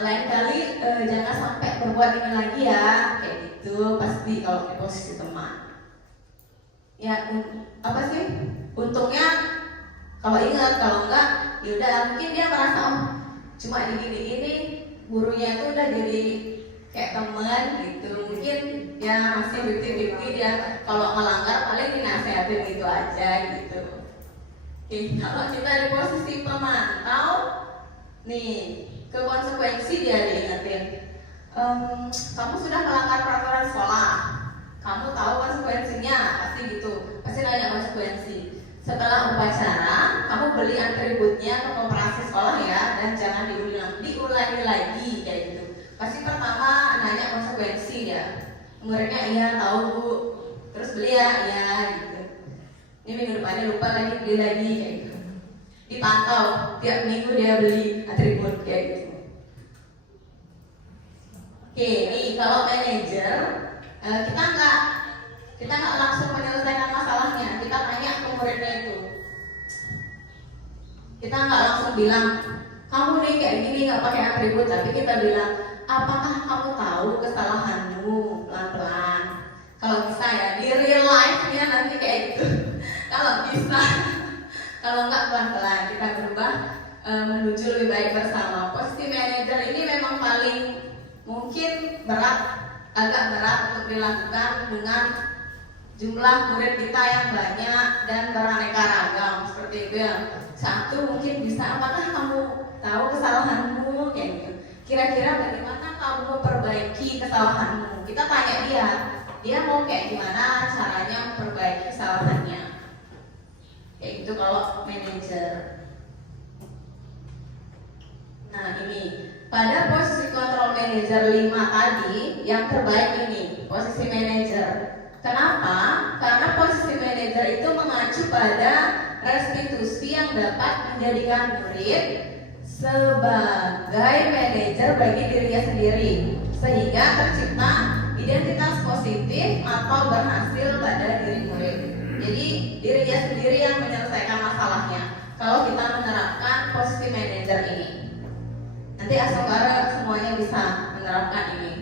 Lain kali jangan sampai berbuat ini lagi ya, kayak gitu. Pasti kalau di posisi teman. Ya apa sih? Untungnya kalau ingat, kalau enggak, yaudah mungkin dia merasa cuma digini-gini, gurunya itu udah jadi kayak teman gitu. Mungkin ya masih 50-50, dia kalau melanggar paling dinasehatin gitu aja gitu. Oke, kalau kita di posisi pemantau, nih ke konsekuensi dia diingetin. Kamu sudah melanggar peraturan sekolah, kamu tahu konsekuensinya, pasti gitu, pasti nanya konsekuensi. Setelah upacara, kamu beli atributnya ke koperasi sekolah ya, dan jangan diulangi lagi kayak gitu. Pasti pertama nanya konsekuensi ya. Muridnya iya tahu bu, terus beli ya, iya gitu. Ini minggu depannya lupa lagi beli lagi kayak gitu. Dipantau tiap minggu dia beli atribut kayak gitu. Oke, nih kalau manajer kita nggak langsung menyelesaikan masalahnya, kita tanya ke muridnya itu. Kita nggak langsung bilang kamu nih kayak gini nggak pakai atribut, tapi kita bilang apakah kamu tahu kesalahanmu pelan-pelan. Kalau bisa ya di real life-nya nanti kayak gitu. Kalau bisa, kalau nggak pelan-pelan kita berubah menuju lebih baik bersama. Posisi manajer ini memang paling mungkin agak berat untuk dilakukan dengan jumlah murid kita yang banyak dan beraneka ragam seperti itu ya. Satu mungkin bisa, apakah kamu tahu kesalahanmu kayak gitu. Kira-kira bagaimana kamu memperbaiki kesalahanmu? Kita tanya dia mau kayak gimana caranya memperbaiki kesalahannya. Kayak gitu kalau manajer. Nah ini pada posisi kontrol manager 5 tadi yang terbaik ini posisi manajer. Kenapa? Karena posisi manajer itu mengacu pada restitusi yang dapat menjadikan murid sebagai manajer bagi dirinya sendiri, sehingga tercipta identitas positif atau berhasil pada diri murid. Jadi dirinya sendiri yang menyelesaikan masalahnya kalau kita menerapkan posisi manajer ini. Nanti asokara semuanya bisa menerapkan ini.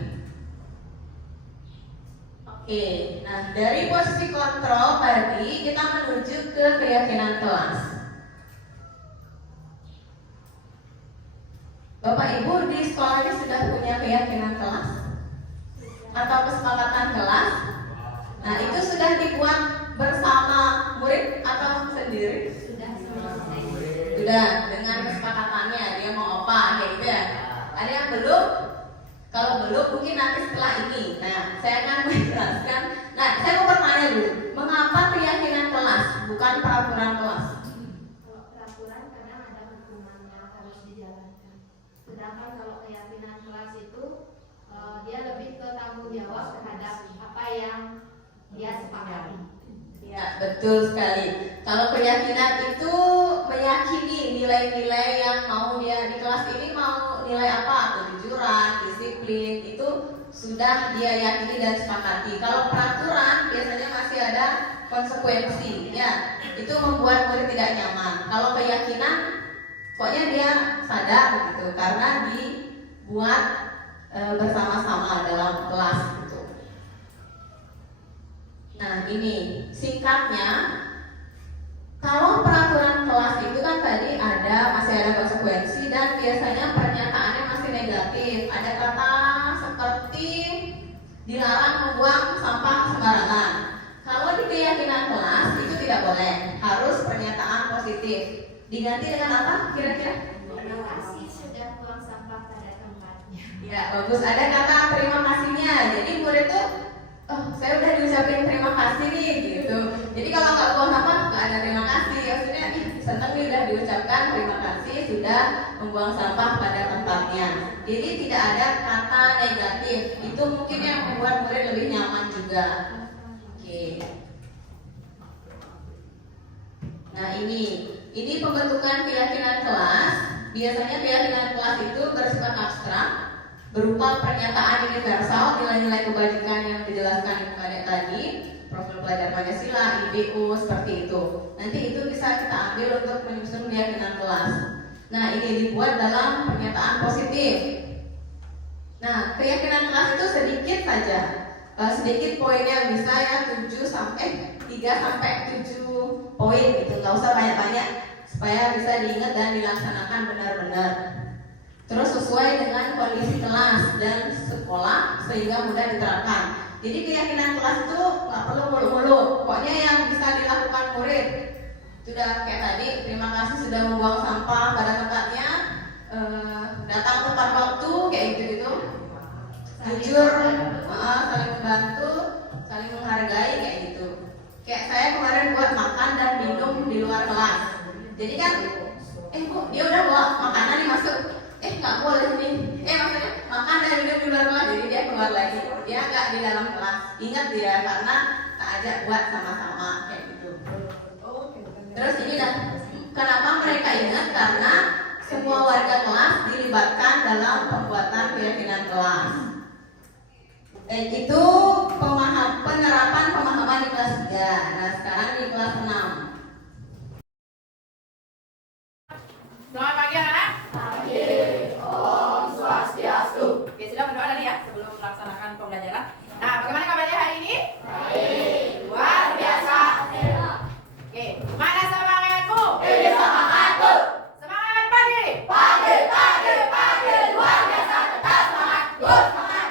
Oke, nah dari posisi kontrol tadi kita menuju ke keyakinan kelas. Bapak Ibu di sekolah ini sudah punya keyakinan kelas atau kesepakatan kelas? Nah itu sudah dibuat bersama murid atau sendiri? Sudah dengan kesepakatannya dia mau apa kayak gitu ya. Ada yang belum? Kalau belum mungkin nanti setelah ini. Nah saya akan menjelaskan. Nah saya mau bertanya dulu, mengapa keyakinan kelas bukan peraturan kelas? Kalau peraturan karena ada hukumannya harus dijalankan. Sedangkan kalau keyakinan kelas itu dia lebih ke tanggung jawab terhadap apa yang dia sepakati. Ya, betul sekali. Kalau keyakinan itu meyakini nilai-nilai yang mau dia di kelas ini mau nilai apa, kejujuran, disiplin, itu sudah dia yakini dan sepakati. Kalau peraturan biasanya masih ada konsekuensi, ya, itu membuat murid tidak nyaman. Kalau keyakinan, pokoknya dia sadar gitu, karena dibuat bersama-sama dalam kelas. Nah ini singkatnya, kalau peraturan kelas itu kan tadi masih ada konsekuensi dan biasanya pernyataannya masih negatif. Ada kata seperti dilarang membuang sampah sembarangan. Kalau di keyakinan kelas itu tidak boleh, harus pernyataan positif. Diganti dengan apa kira-kira? Terima kasih sudah buang sampah pada tempatnya. Ya bagus, ada kata terima kasihnya. Jadi murid tuh saya udah diucapin terima kasih nih gitu. Jadi kalau nggak buang sampah nggak ada terima kasih. Maksudnya seneng nih udah diucapkan terima kasih sudah membuang sampah pada tempatnya. Jadi tidak ada kata negatif. Itu mungkin yang membuat murid lebih nyaman juga. Oke. Nah ini pembentukan keyakinan kelas. Biasanya keyakinan kelas itu bersifat abstrak, berupa pernyataan universal nilai-nilai kebajikan yang dijelaskan Ibu Kadek tadi, profil pelajar Pancasila, IBU, seperti itu. Nanti itu bisa kita ambil untuk menyusun keyakinan kelas. Nah ini dibuat dalam pernyataan positif. Nah keyakinan kelas itu sedikit saja, sedikit poinnya, bisa ya 3 sampai 7 poin gitu, nggak usah banyak-banyak supaya bisa diingat dan dilaksanakan benar-benar. Terus sesuai dengan kondisi kelas dan sekolah sehingga mudah diterapkan. Jadi keyakinan kelas itu nggak perlu mulu-mulu. Pokoknya yang bisa dilakukan murid Sudah kayak tadi, terima kasih sudah membuang sampah pada tempatnya, datang tepat waktu kayak gitu-gitu, jujur, saling membantu, saling menghargai kayak gitu. Kayak saya kemarin buat makan dan minum di luar kelas. Jadi kan, Bu, dia udah bawa makanan nih masuk, nggak boleh nih, maksudnya makan dan minum di luar kelas. Jadi dia keluar lagi, dia nggak di dalam kelas. Ingat dia karena tak ajak buat sama-sama kayak gitu. Terus ini dah, kenapa mereka ingat? Karena semua warga kelas dilibatkan dalam pembuatan keyakinan kelas. Itu penerapan pemahaman di kelas 3. Nah sekarang di kelas 6. Selamat pagi anak-anak. Pagi. Om Swastiastu. Oke, sudah berdoa tadi ya sebelum melaksanakan pembelajaran. Nah, bagaimana kabarnya hari ini? Baik. Luar biasa. Oke, mana semangatmu? Semangatku. Semangat pagi. Pagi, pagi, pagi. Luar biasa. Tetap semangat. Semangat.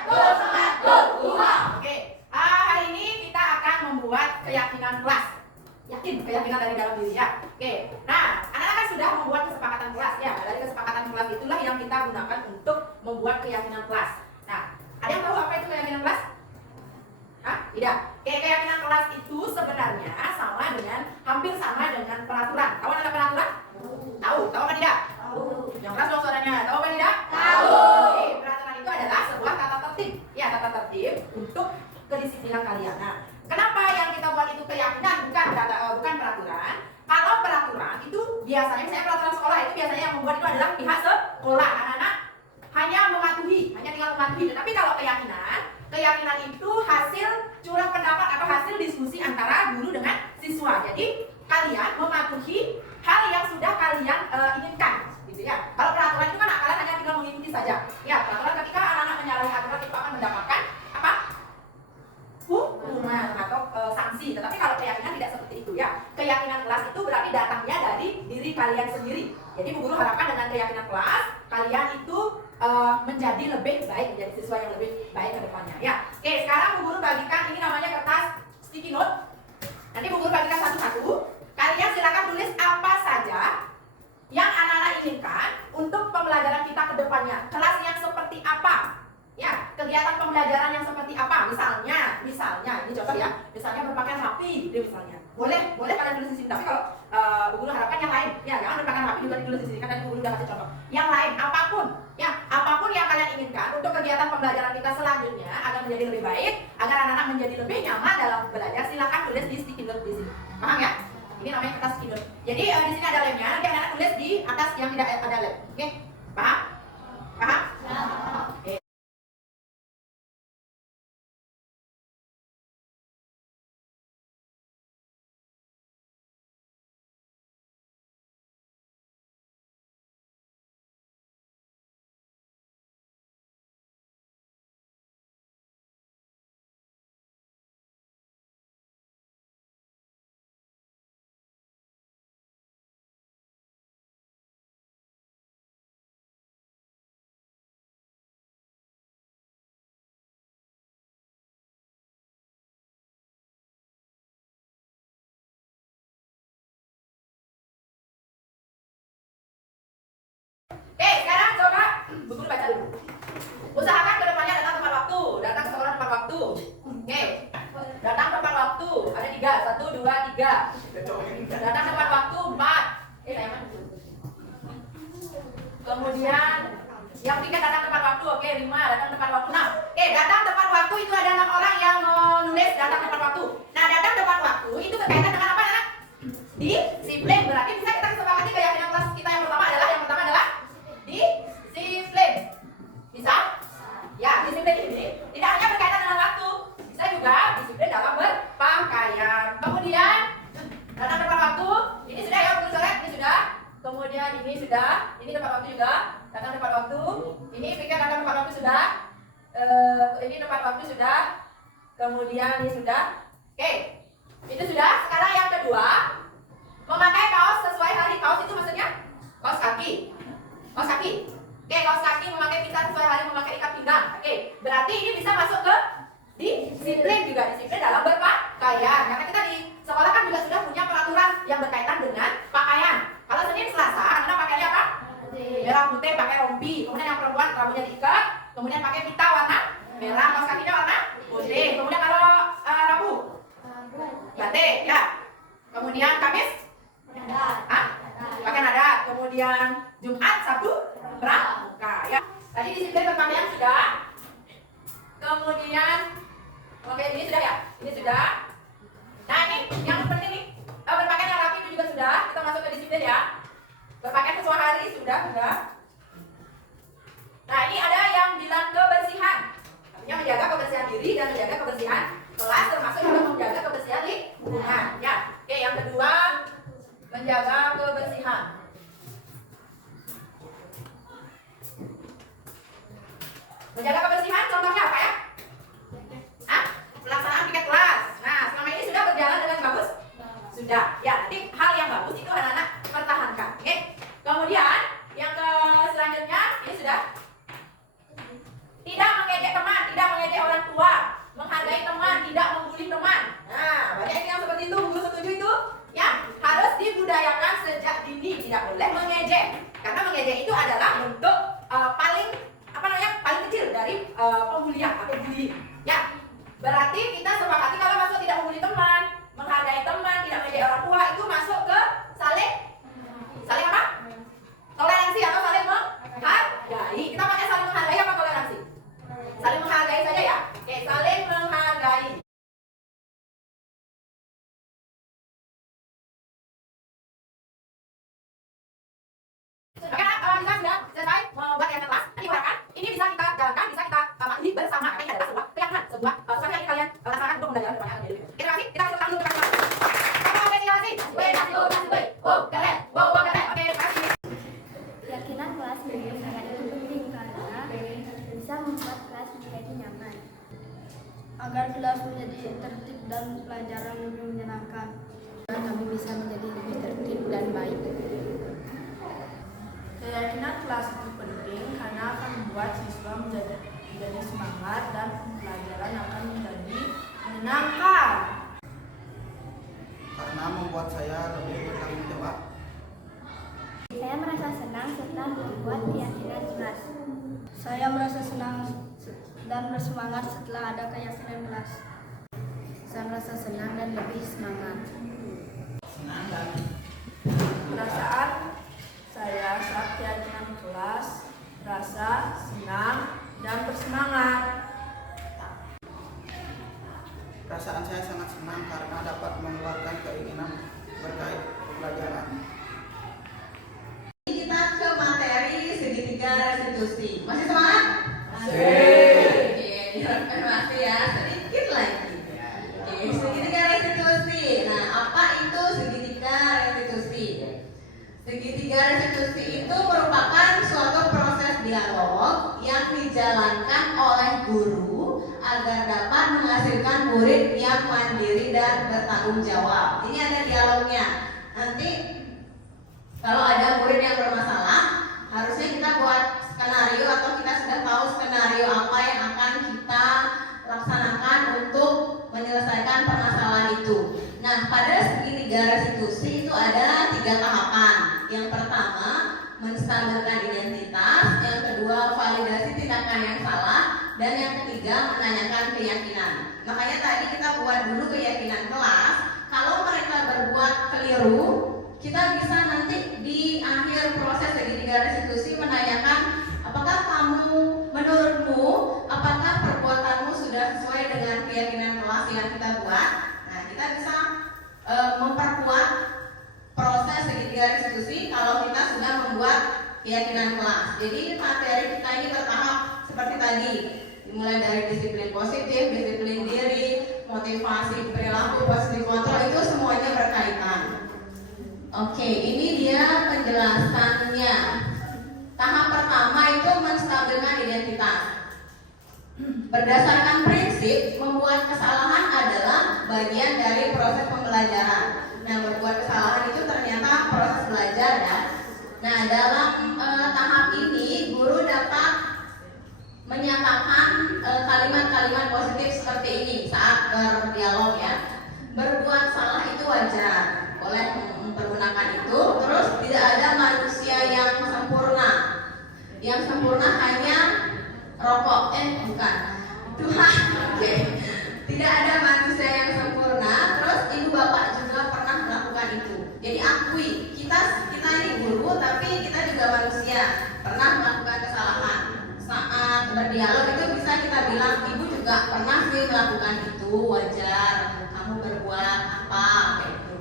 Oke, hari ini kita akan membuat keyakinan kelas. Yakin keyakinan dari dalam diri ya. Oke, nah anak-anak kan sudah membuat kesepakatan kelas ya. Dari kesepakatan kelas itulah yang kita gunakan untuk membuat keyakinan kelas. Nah, ada yang tahu apa itu keyakinan kelas? Hah? Tidak. Oke, keyakinan kelas itu sebenarnya hampir sama dengan peraturan. Tahu ada peraturan? Tahu apa tidak? Tahu. Yang keras dong suaranya. Tahu apa tidak? Tahu. Oke, peraturan itu adalah sebuah tata tertib. Ya, tata tertib untuk kedisiplinan kalian. Nah, kenapa yang kita buat itu keyakinan bukan peraturan? Kalau peraturan itu biasanya, misalnya peraturan sekolah itu biasanya yang membuat itu adalah pihak sekolah. Anak-anak hanya tinggal mematuhi. Tetapi kalau keyakinan itu hasil curah pendapat atau hasil diskusi antara guru dengan siswa. Jadi kalian mematuhi hal yang sudah kalian inginkan, gitu ya. Kalau peraturan itu kan kalian hanya tinggal mengikuti saja. Ya, peraturan ketika anak-anak menyalahi aturan itu akan mendapatkan apa? Hukuman atau sanksi. Tetapi kalau keyakinan tidak seperti itu ya. Keyakinan kelas itu berarti datangnya dari diri kalian sendiri. Jadi Bu Guru harapkan dengan keyakinan kelas kalian itu menjadi lebih baik, menjadi siswa yang lebih baik ke depannya ya. Oke, sekarang Bu Guru bagikan ini namanya kertas sticky note. Nanti Bu Guru bagikan satu-satu. Kalian silakan tulis apa saja yang anak-anak inginkan untuk pembelajaran kita ke depannya. Kelas yang seperti apa? Ya, kegiatan pembelajaran yang seperti apa? Misalnya, ini contoh ya. Misalnya berpakaian rapi, gitu misalnya. Boleh kalian tulis di sini. Tapi kalau Bu Guru harapkan yang lain, ya jangan berpakaian rapi juga ditulis di sini. Kan tadi Bu Guru udah kasih contoh. Yang lain, apapun yang kalian inginkan untuk kegiatan pembelajaran kita selanjutnya agar menjadi lebih baik, agar anak-anak menjadi lebih nyaman dalam belajar, silakan tulis di sticky note di sini. Paham ya? Ini namanya kertas sticky note. Jadi di sini ada lemnya. Nanti anak-anak tulis di atas yang tidak ada lem. Oke? Paham? Oke. Oke, sekarang coba Bu Guru baca dulu. Usahakan ke depannya datang tepat waktu. Datang ke sekolah tepat waktu. Oke. Datang tepat waktu. Ada 3. 1, 2, 3. Datang tepat waktu 4. Saya mana? Kemudian yang 3 datang tepat waktu. Oke, 5 datang tepat waktu. 6. Oke, datang tepat waktu itu ada 6 orang yang menulis datang tepat waktu. Nah, datang tepat waktu itu berkaitan dengan apa, anak? Disiplin. Berarti bisa kita kesepakati keyakinan kelas kita yang pertama adalah disiplin. Bisa? Ya, disiplin ini tidak hanya berkaitan dengan waktu, bisa juga disiplin dalam berpakaian. Kemudian datang tepat waktu, ini sudah ya, perlu coret, ini sudah. Kemudian ini sudah, ini tepat waktu juga. Datang tepat waktu, ini pikir datang tepat waktu sudah. Ini tepat waktu sudah. Kemudian ini sudah. Oke, itu sudah. Sekarang yang kedua, memakai kaos sesuai hari. Kaos itu maksudnya kaos kaki. Kaos kaki. Oke, kaos kaki memakai pita sesuai hari, memakai ikat pinggang. Oke, berarti ini bisa masuk ke disiplin juga, disiplin dalam berpakaian. Karena kita di sekolah kan juga sudah punya peraturan yang berkaitan dengan Ini sudah. Nah ini yang penting nih, berpakaian yang rapi itu juga sudah. Kita masuk ke disiplin ya. Berpakaian sesuai hari sudah. Nah ini ada yang bilang kebersihan. Artinya menjaga kebersihan diri dan menjaga kebersihan kelas, termasuk juga menjaga kebersihan lingkungan. Ya. Oke, yang kedua menjaga kebersihan. Menjaga kebersihan contohnya apa ya? Pelaksanaan piket kelas. Nah, selama ini sudah berjalan dengan bagus? Sudah. Ya, nanti hal yang bagus itu anak-anak pertahankan. Oke. Kemudian yang selanjutnya ini sudah tidak mengejek teman, tidak mengejek orang tua, menghargai teman, tidak membuli teman. Nah, banyak yang seperti itu. Guru setuju itu? Ya, harus dibudayakan sejak dini, tidak boleh mengejek. Karena mengejek itu adalah bentuk paling kecil dari pembulian atau bullying. Ya, berarti kita sepakati kalau masuk tidak membuli teman, menghargai teman, tidak mengejek orang tua, itu masuk ke saling apa? Toleransi atau saling menghargai. Kita pakai saling menghargai apa toleransi? Saling menghargai saja ya. Oke, saling menghargai. Oke, kita sudah selesai membuat kegiatan kelas. Nanti diharapkan ini bisa kita jalankan, bisa kita pahami bersama. Ini adalah sebuah keyakinan, sebuah sesuatu yang kalian laksanakan untuk pembelajaran depannya akan jadi. Terima kasih. Kita masuk dulu ke kelas. Keyakinan kelas menjadi sangat penting karena bisa membuat kelas menjadi nyaman. Agar kelas menjadi tertib dan pelajaran lebih menyenangkan. Kami bisa menjadi lebih tertib dan baik. Keyakinan kelas itu penting karena akan membuat siswa menjadi semangat dan pelajaran akan menjadi menyenangkan. Karena membuat saya lebih bertanggung jawab. Saya merasa senang setelah membuat keyakinan kelas. Saya merasa senang dan bersemangat setelah ada keyakinan kelas. Saya merasa senang dan lebih semangat. Senang dan Perasaan saya saat keyakinan kelas rasa senang dan bersemangat. perasaan saya sangat senang karena dapat mengeluarkan keinginan berkait pelajaran. Kita ke materi segitiga restitusi. Masih semangat? Masih. Oke, dikonfirmasi ya, sedikit lagi. Oke, segitiga restitusi. Nah, apa itu segitiga restitusi? Segitiga restitusi itu merupakan suatu proses dialog yang dijalankan oleh guru agar dapat menghasilkan murid yang mandiri dan bertanggung jawab. Ini ada dialognya. Nanti kalau ada murid yang bermasalah, harusnya kita buat skenario atau kita sudah tahu skenario apa yang akan kita laksanakan untuk menyelesaikan permasalahan itu. Nah, pada segitiga restitusi itu ada 3 tahapan. Yang pertama, menstabilkan identitas. Yang kedua, validasi tindakan yang salah. Dan yang ketiga, menanyakan keyakinan. Makanya tadi kita buat dulu keyakinan kelas. Kalau mereka berbuat keliru, kita bisa nanti di akhir proses segitiga restitusi menanyakan, apakah menurutmu, apakah perbuatanmu sudah sesuai dengan keyakinan kelas yang kita buat? Nah, kita bisa memperkuat proses segitiga restitusi kalau kita sudah membuat keyakinan kelas. Jadi materi kita ini bertahap seperti tadi, dimulai dari disiplin positif, disiplin diri, motivasi perilaku, positif kontrol, itu semuanya berkaitan. Oke, ini dia penjelasannya. Tahap pertama itu menstabilkan identitas. Berdasarkan prinsip, membuat kesalahan adalah bagian dari proses pembelajaran. Nah, berbuat kesalahan itu ternyata proses belajar ya. Nah, dalam tahap ini, guru dapat menyatakan kalimat-kalimat positif seperti ini saat berdialog ya. Berbuat salah itu wajar, boleh mempergunakan itu. Terus tidak ada manusia yang sempurna. Yang sempurna hanya rokok, bukan Tuhan. Oke. Tidak ada manusia yang sempurna. Terus ibu bapak juga pernah melakukan itu. Jadi akui, kita ini guru, tapi kita juga manusia, pernah melakukan kesalahan. Saat berdialog itu bisa kita bilang, ibu juga nggak pernah sih melakukan itu, wajar. Kamu berbuat apa kayak gitu.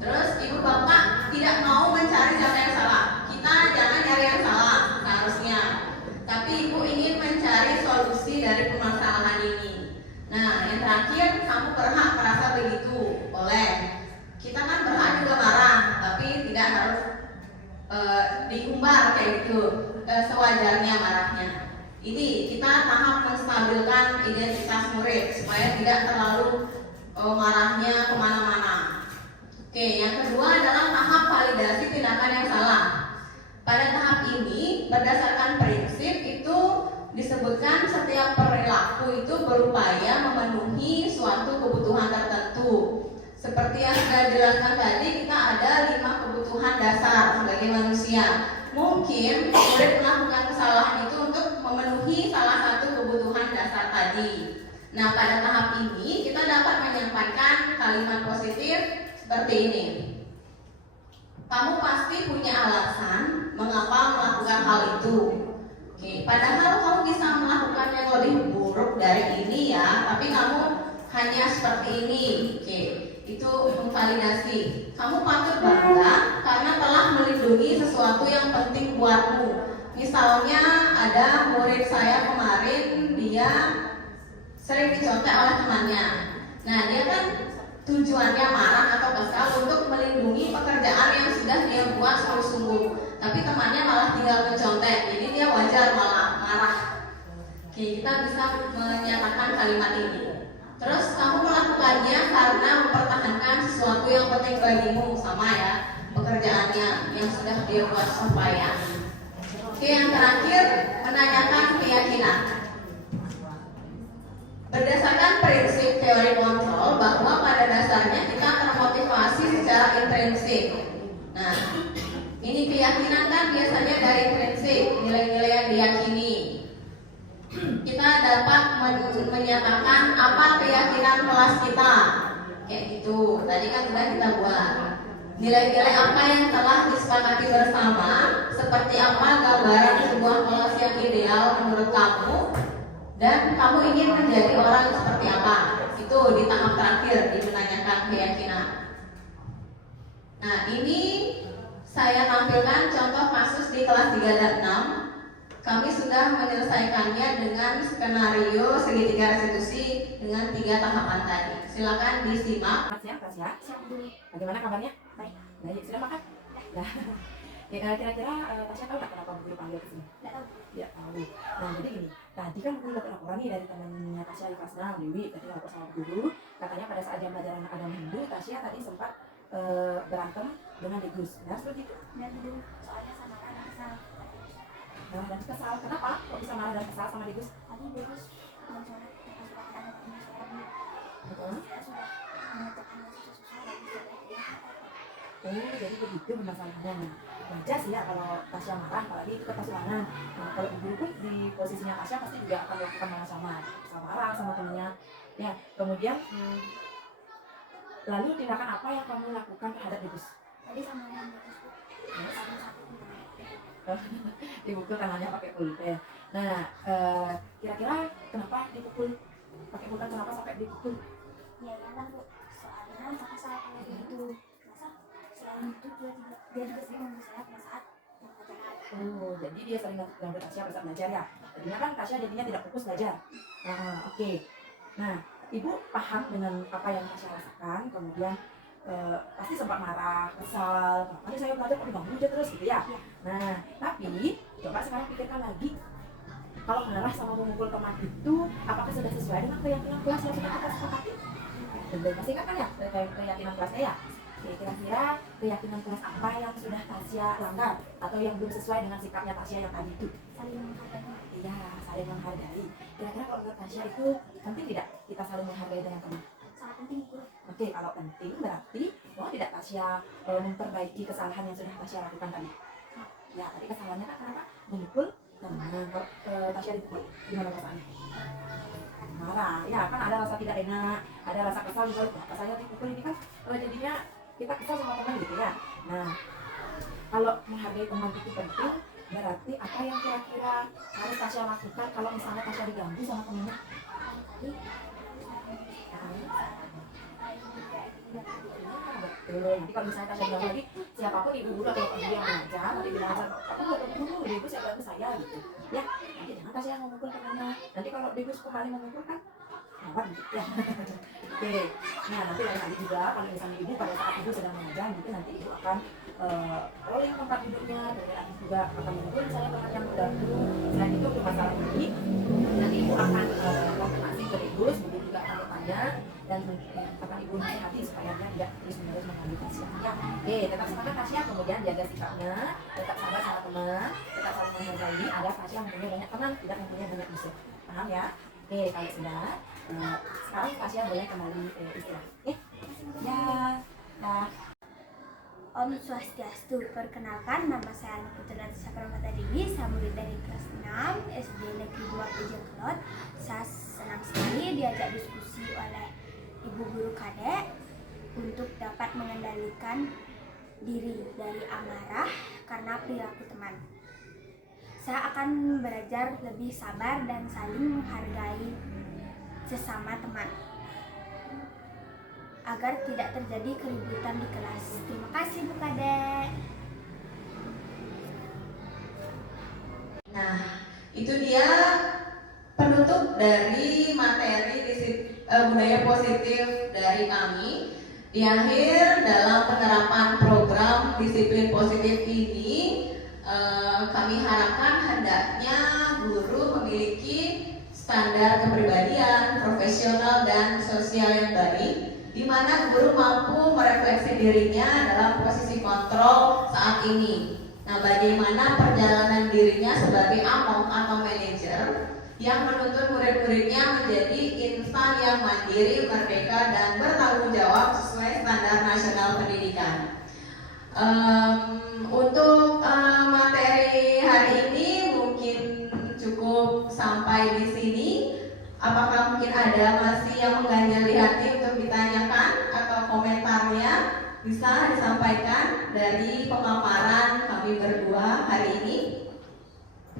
Terus ibu bapak tidak mau mencari siapa yang salah. Kita jangan cari yang salah seharusnya, tapi ibu ingin mencari solusi dari permasalahan ini. Nah, yang terakhir, kamu berhak merasa begitu. Boleh. Kita kan berhak juga marah, tapi tidak harus diumbar kayak gitu, sewajarnya marahnya. Ini kita tahap menstabilkan identitas murid supaya tidak terlalu marahnya kemana-mana. Oke, yang kedua adalah tahap validasi tindakan yang salah. Pada tahap ini, berdasarkan prinsip itu disebutkan setiap perilaku itu berupaya memenuhi suatu kebutuhan tertentu. Seperti yang sudah dijelaskan tadi, kita ada 5 kebutuhan dasar sebagai manusia. Mungkin murid melakukan kesalahan itu untuk memenuhi salah satu kebutuhan dasar tadi. Nah, pada tahap ini kita dapat menyampaikan kalimat positif seperti ini. Kamu pasti punya alasan mengapa melakukan hal itu. Oke, padahal kamu bisa melakukan yang lebih buruk dari ini ya, tapi kamu hanya seperti ini. Oke, itu memvalidasi. Kamu patut bangga karena telah melindungi sesuatu yang penting buatmu. Misalnya ada murid saya kemarin, dia sering dicontek oleh temannya. Nah, dia kan tujuannya marah atau kesal untuk melindungi pekerjaan yang sudah dia buat sungguh-sungguh. Tapi temannya malah tinggal mencontek, jadi dia wajar malah marah. Oke, kita bisa menyatakan kalimat ini. Terus kamu melakukannya karena mempertahankan sesuatu yang penting bagimu, sama ya, pekerjaannya yang sudah dia buat supaya. Oke, yang terakhir, menanyakan keyakinan. Berdasarkan prinsip teori kontrol bahwa pada dasarnya kita termotivasi secara intrinsik. Nah, ini keyakinan kan biasanya dari prinsip, nilai-nilai yang diyakini. Kita dapat menyatakan apa keyakinan kelas kita, kayak gitu. Tadi kan sudah kita buat nilai-nilai apa yang telah disepakati bersama, seperti apa gambaran sebuah kelas yang ideal menurut kamu, dan kamu ingin menjadi orang seperti apa. Itu di tahap terakhir, di menanyakan keyakinan. Nah, ini saya tampilkan contoh kasus di kelas 3 dan 6. Kami sudah menyelesaikannya dengan skenario segitiga restitusi dengan 3 tahapan tadi. Silakan disimak. Selamat siang, Tasya. Bagaimana kabarnya? Baik. Baik, sudah makan? Ya. Kira-kira Tasya tahu nggak kenapa Bu Guru panggil ke sini? Tidak tahu. Ya tahu. Nah, jadi gini. Tadi kan Bu Guru dapat laporan nih dari temannya Tasya di kelas 6, Dewi. Tadi lapor sama Bu Guru. Katanya pada saat jam pelajaran agama Hindu, Tasya tadi sempat berantem dengan Degus. Benar seperti itu? Dan dulu soalnya sama kan kesal. Marah dan kesal. Kenapa? Kok bisa marah dan kesal sama Degus? Tadi Degus mencoret kita sudah kita ini saya dulu. Kita sudah menetapkan susah dan Oh, jadi begitu masalahnya. Wajar sih ya kalau Tasya marah, apalagi itu ke Tasya. Nah, kalau Ibu pun di posisinya Tasya pasti juga akan melakukan hal sama marah sama temennya. Ya, kemudian lalu tindakan apa yang kamu lakukan terhadap Degus? tadi sama yang Degus satu Dipukul tangannya pakai pulpen. Nah, kira-kira kenapa dipukul pakai pulpen? Kenapa sampai dipukul? ya kan Bu, soalnya saya kesal kalau gitu. Masa selain itu dia juga sering membuat saya pada saat pelajaran. Oh, jadi dia sering ganggu Tasya pada saat belajar ya? Jadinya kan Tasya jadinya tidak fokus belajar. Oke. Nah, Ibu paham dengan apa yang Tasya rasakan, kemudian pasti sempat marah, kesal, kenapa saya belajar kok diganggu aja terus gitu ya? Nah, tapi coba sekarang pikirkan lagi, kalau marah sama memukul teman itu, apakah sudah sesuai dengan keyakinan kelas yang sudah kita sepakati? Benar, masih ingat kan ya keyakinan kelasnya ya? Oke, kira-kira keyakinan kelas apa yang sudah Tasya langgar atau yang belum sesuai dengan sikapnya Tasya yang tadi itu? Saling menghargai. Iya, saling menghargai. Kira-kira kalau menurut Tasya itu penting tidak kita saling menghargai dengan teman? Sangat penting Bu. Oke, kalau penting berarti mau tidak Tasya memperbaiki kesalahan yang sudah Tasya lakukan tadi? Ya, tadi kesalahannya kan kenapa? Memukul teman. Kalau Tasya dipukul, gimana perasaannya? Marah, ya kan ada rasa tidak enak, ada rasa kesal misalnya, kenapa saya dipukul ini kan jadinya kita kesal sama teman gitu ya. Nah, kalau menghargai teman itu penting, berarti apa yang kira-kira harus Tasya lakukan kalau misalnya Tasya diganggu sama temannya? Betul. Nanti kalau misalnya Tasya bilang lagi, siapapun ibu guru atau ibu yang mengajar, nanti bilang aku nggak mau dulu, ibu saya bilang ke saya gitu. Ya, nanti jangan Tasya mau mukul tangannya. Nanti kalau ibu kembali mau mukul kan, lawan gitu ya. Oke, nah nanti lain kali juga kalau misalnya ibu pada saat ibu sedang mengajar, gitu nanti ibu akan rolling tempat duduknya, dan nanti juga akan mengukul saya tangan yang mengganggu. Selain itu untuk masalah ini, nanti ibu akan konfirmasi ke ibu, ibu juga akan bertanya dan akan ibu nasihati supaya dia tidak terus-menerus mengganggu Tasya. Ya, oke, tetap semangat Tasya, kemudian jaga sikapnya, tetap sabar sama teman, tetap saling menghargai agar Tasya mempunyai banyak teman, tidak mempunyai banyak musuh. Paham ya? Oke, kalau sudah, sekarang Tasya boleh kembali istirahat. Ya, dah. Om Swastiastu, perkenalkan nama saya Anu Putri Sapramata Dewi, saya murid dari kelas 6 SD Negeri 2 Pejakelot. Saya senang sekali diajak diskusi oleh ibu guru kadek untuk dapat mengendalikan diri dari amarah karena perilaku teman. Saya akan belajar lebih sabar dan saling menghargai sesama teman agar tidak terjadi keributan di kelas. Terima kasih Bu Kadek. Nah, itu dia penutup dari materi budaya positif dari kami. Di akhir dalam penerapan program disiplin positif ini, kami harapkan hendaknya guru memiliki standar kepribadian, profesional dan sosial yang baik, di mana guru mampu merefleksi dirinya dalam posisi kontrol saat ini. Nah, bagaimana perjalanan dirinya sebagai among atau manajer yang menuntun murid-muridnya menjadi insan yang mandiri, merdeka, dan bertanggung jawab sesuai standar nasional pendidikan. Untuk materi hari ini mungkin cukup sampai di sini. Apakah mungkin ada masih yang mengganjal di hati untuk ditanyakan atau komentarnya bisa disampaikan dari pemaparan kami berdua hari ini?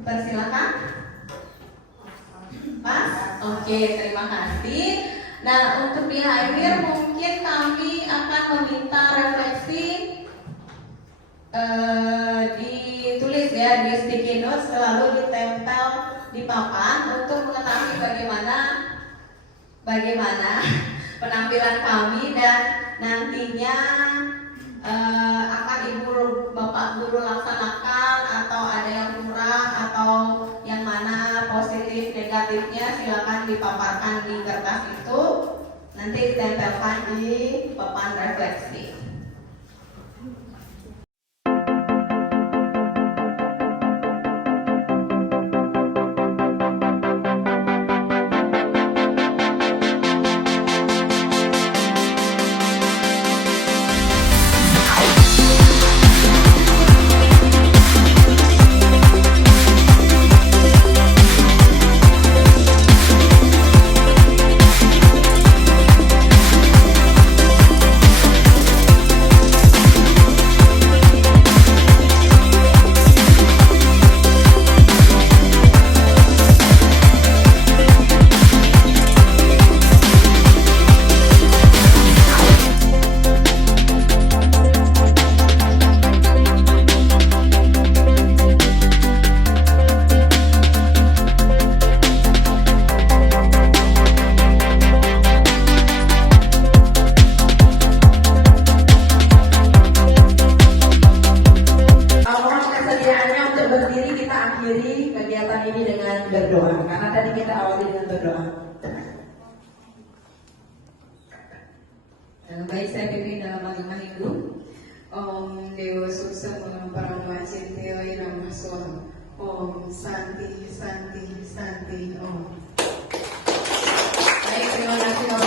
Persilakan. Mas? Oke, terima kasih. Nah, untuk di akhir mungkin kami akan meminta refleksi ditulis ya di sticky notes, selalu ditempel di papan untuk mengetahui bagaimana penampilan kami, dan nantinya akan ibu bapak guru laksanakan, atau ada yang kurang atau yang mana positif negatifnya silakan dipaparkan di kertas itu, nanti ditempelkan di papan refleksi. Baik, saya pimpin dalam agama Hindu. Om Dewa Suksa Paramwa Cinteo Irama Swam. Om Santi Santi Santi Om. Baik, terima kasih.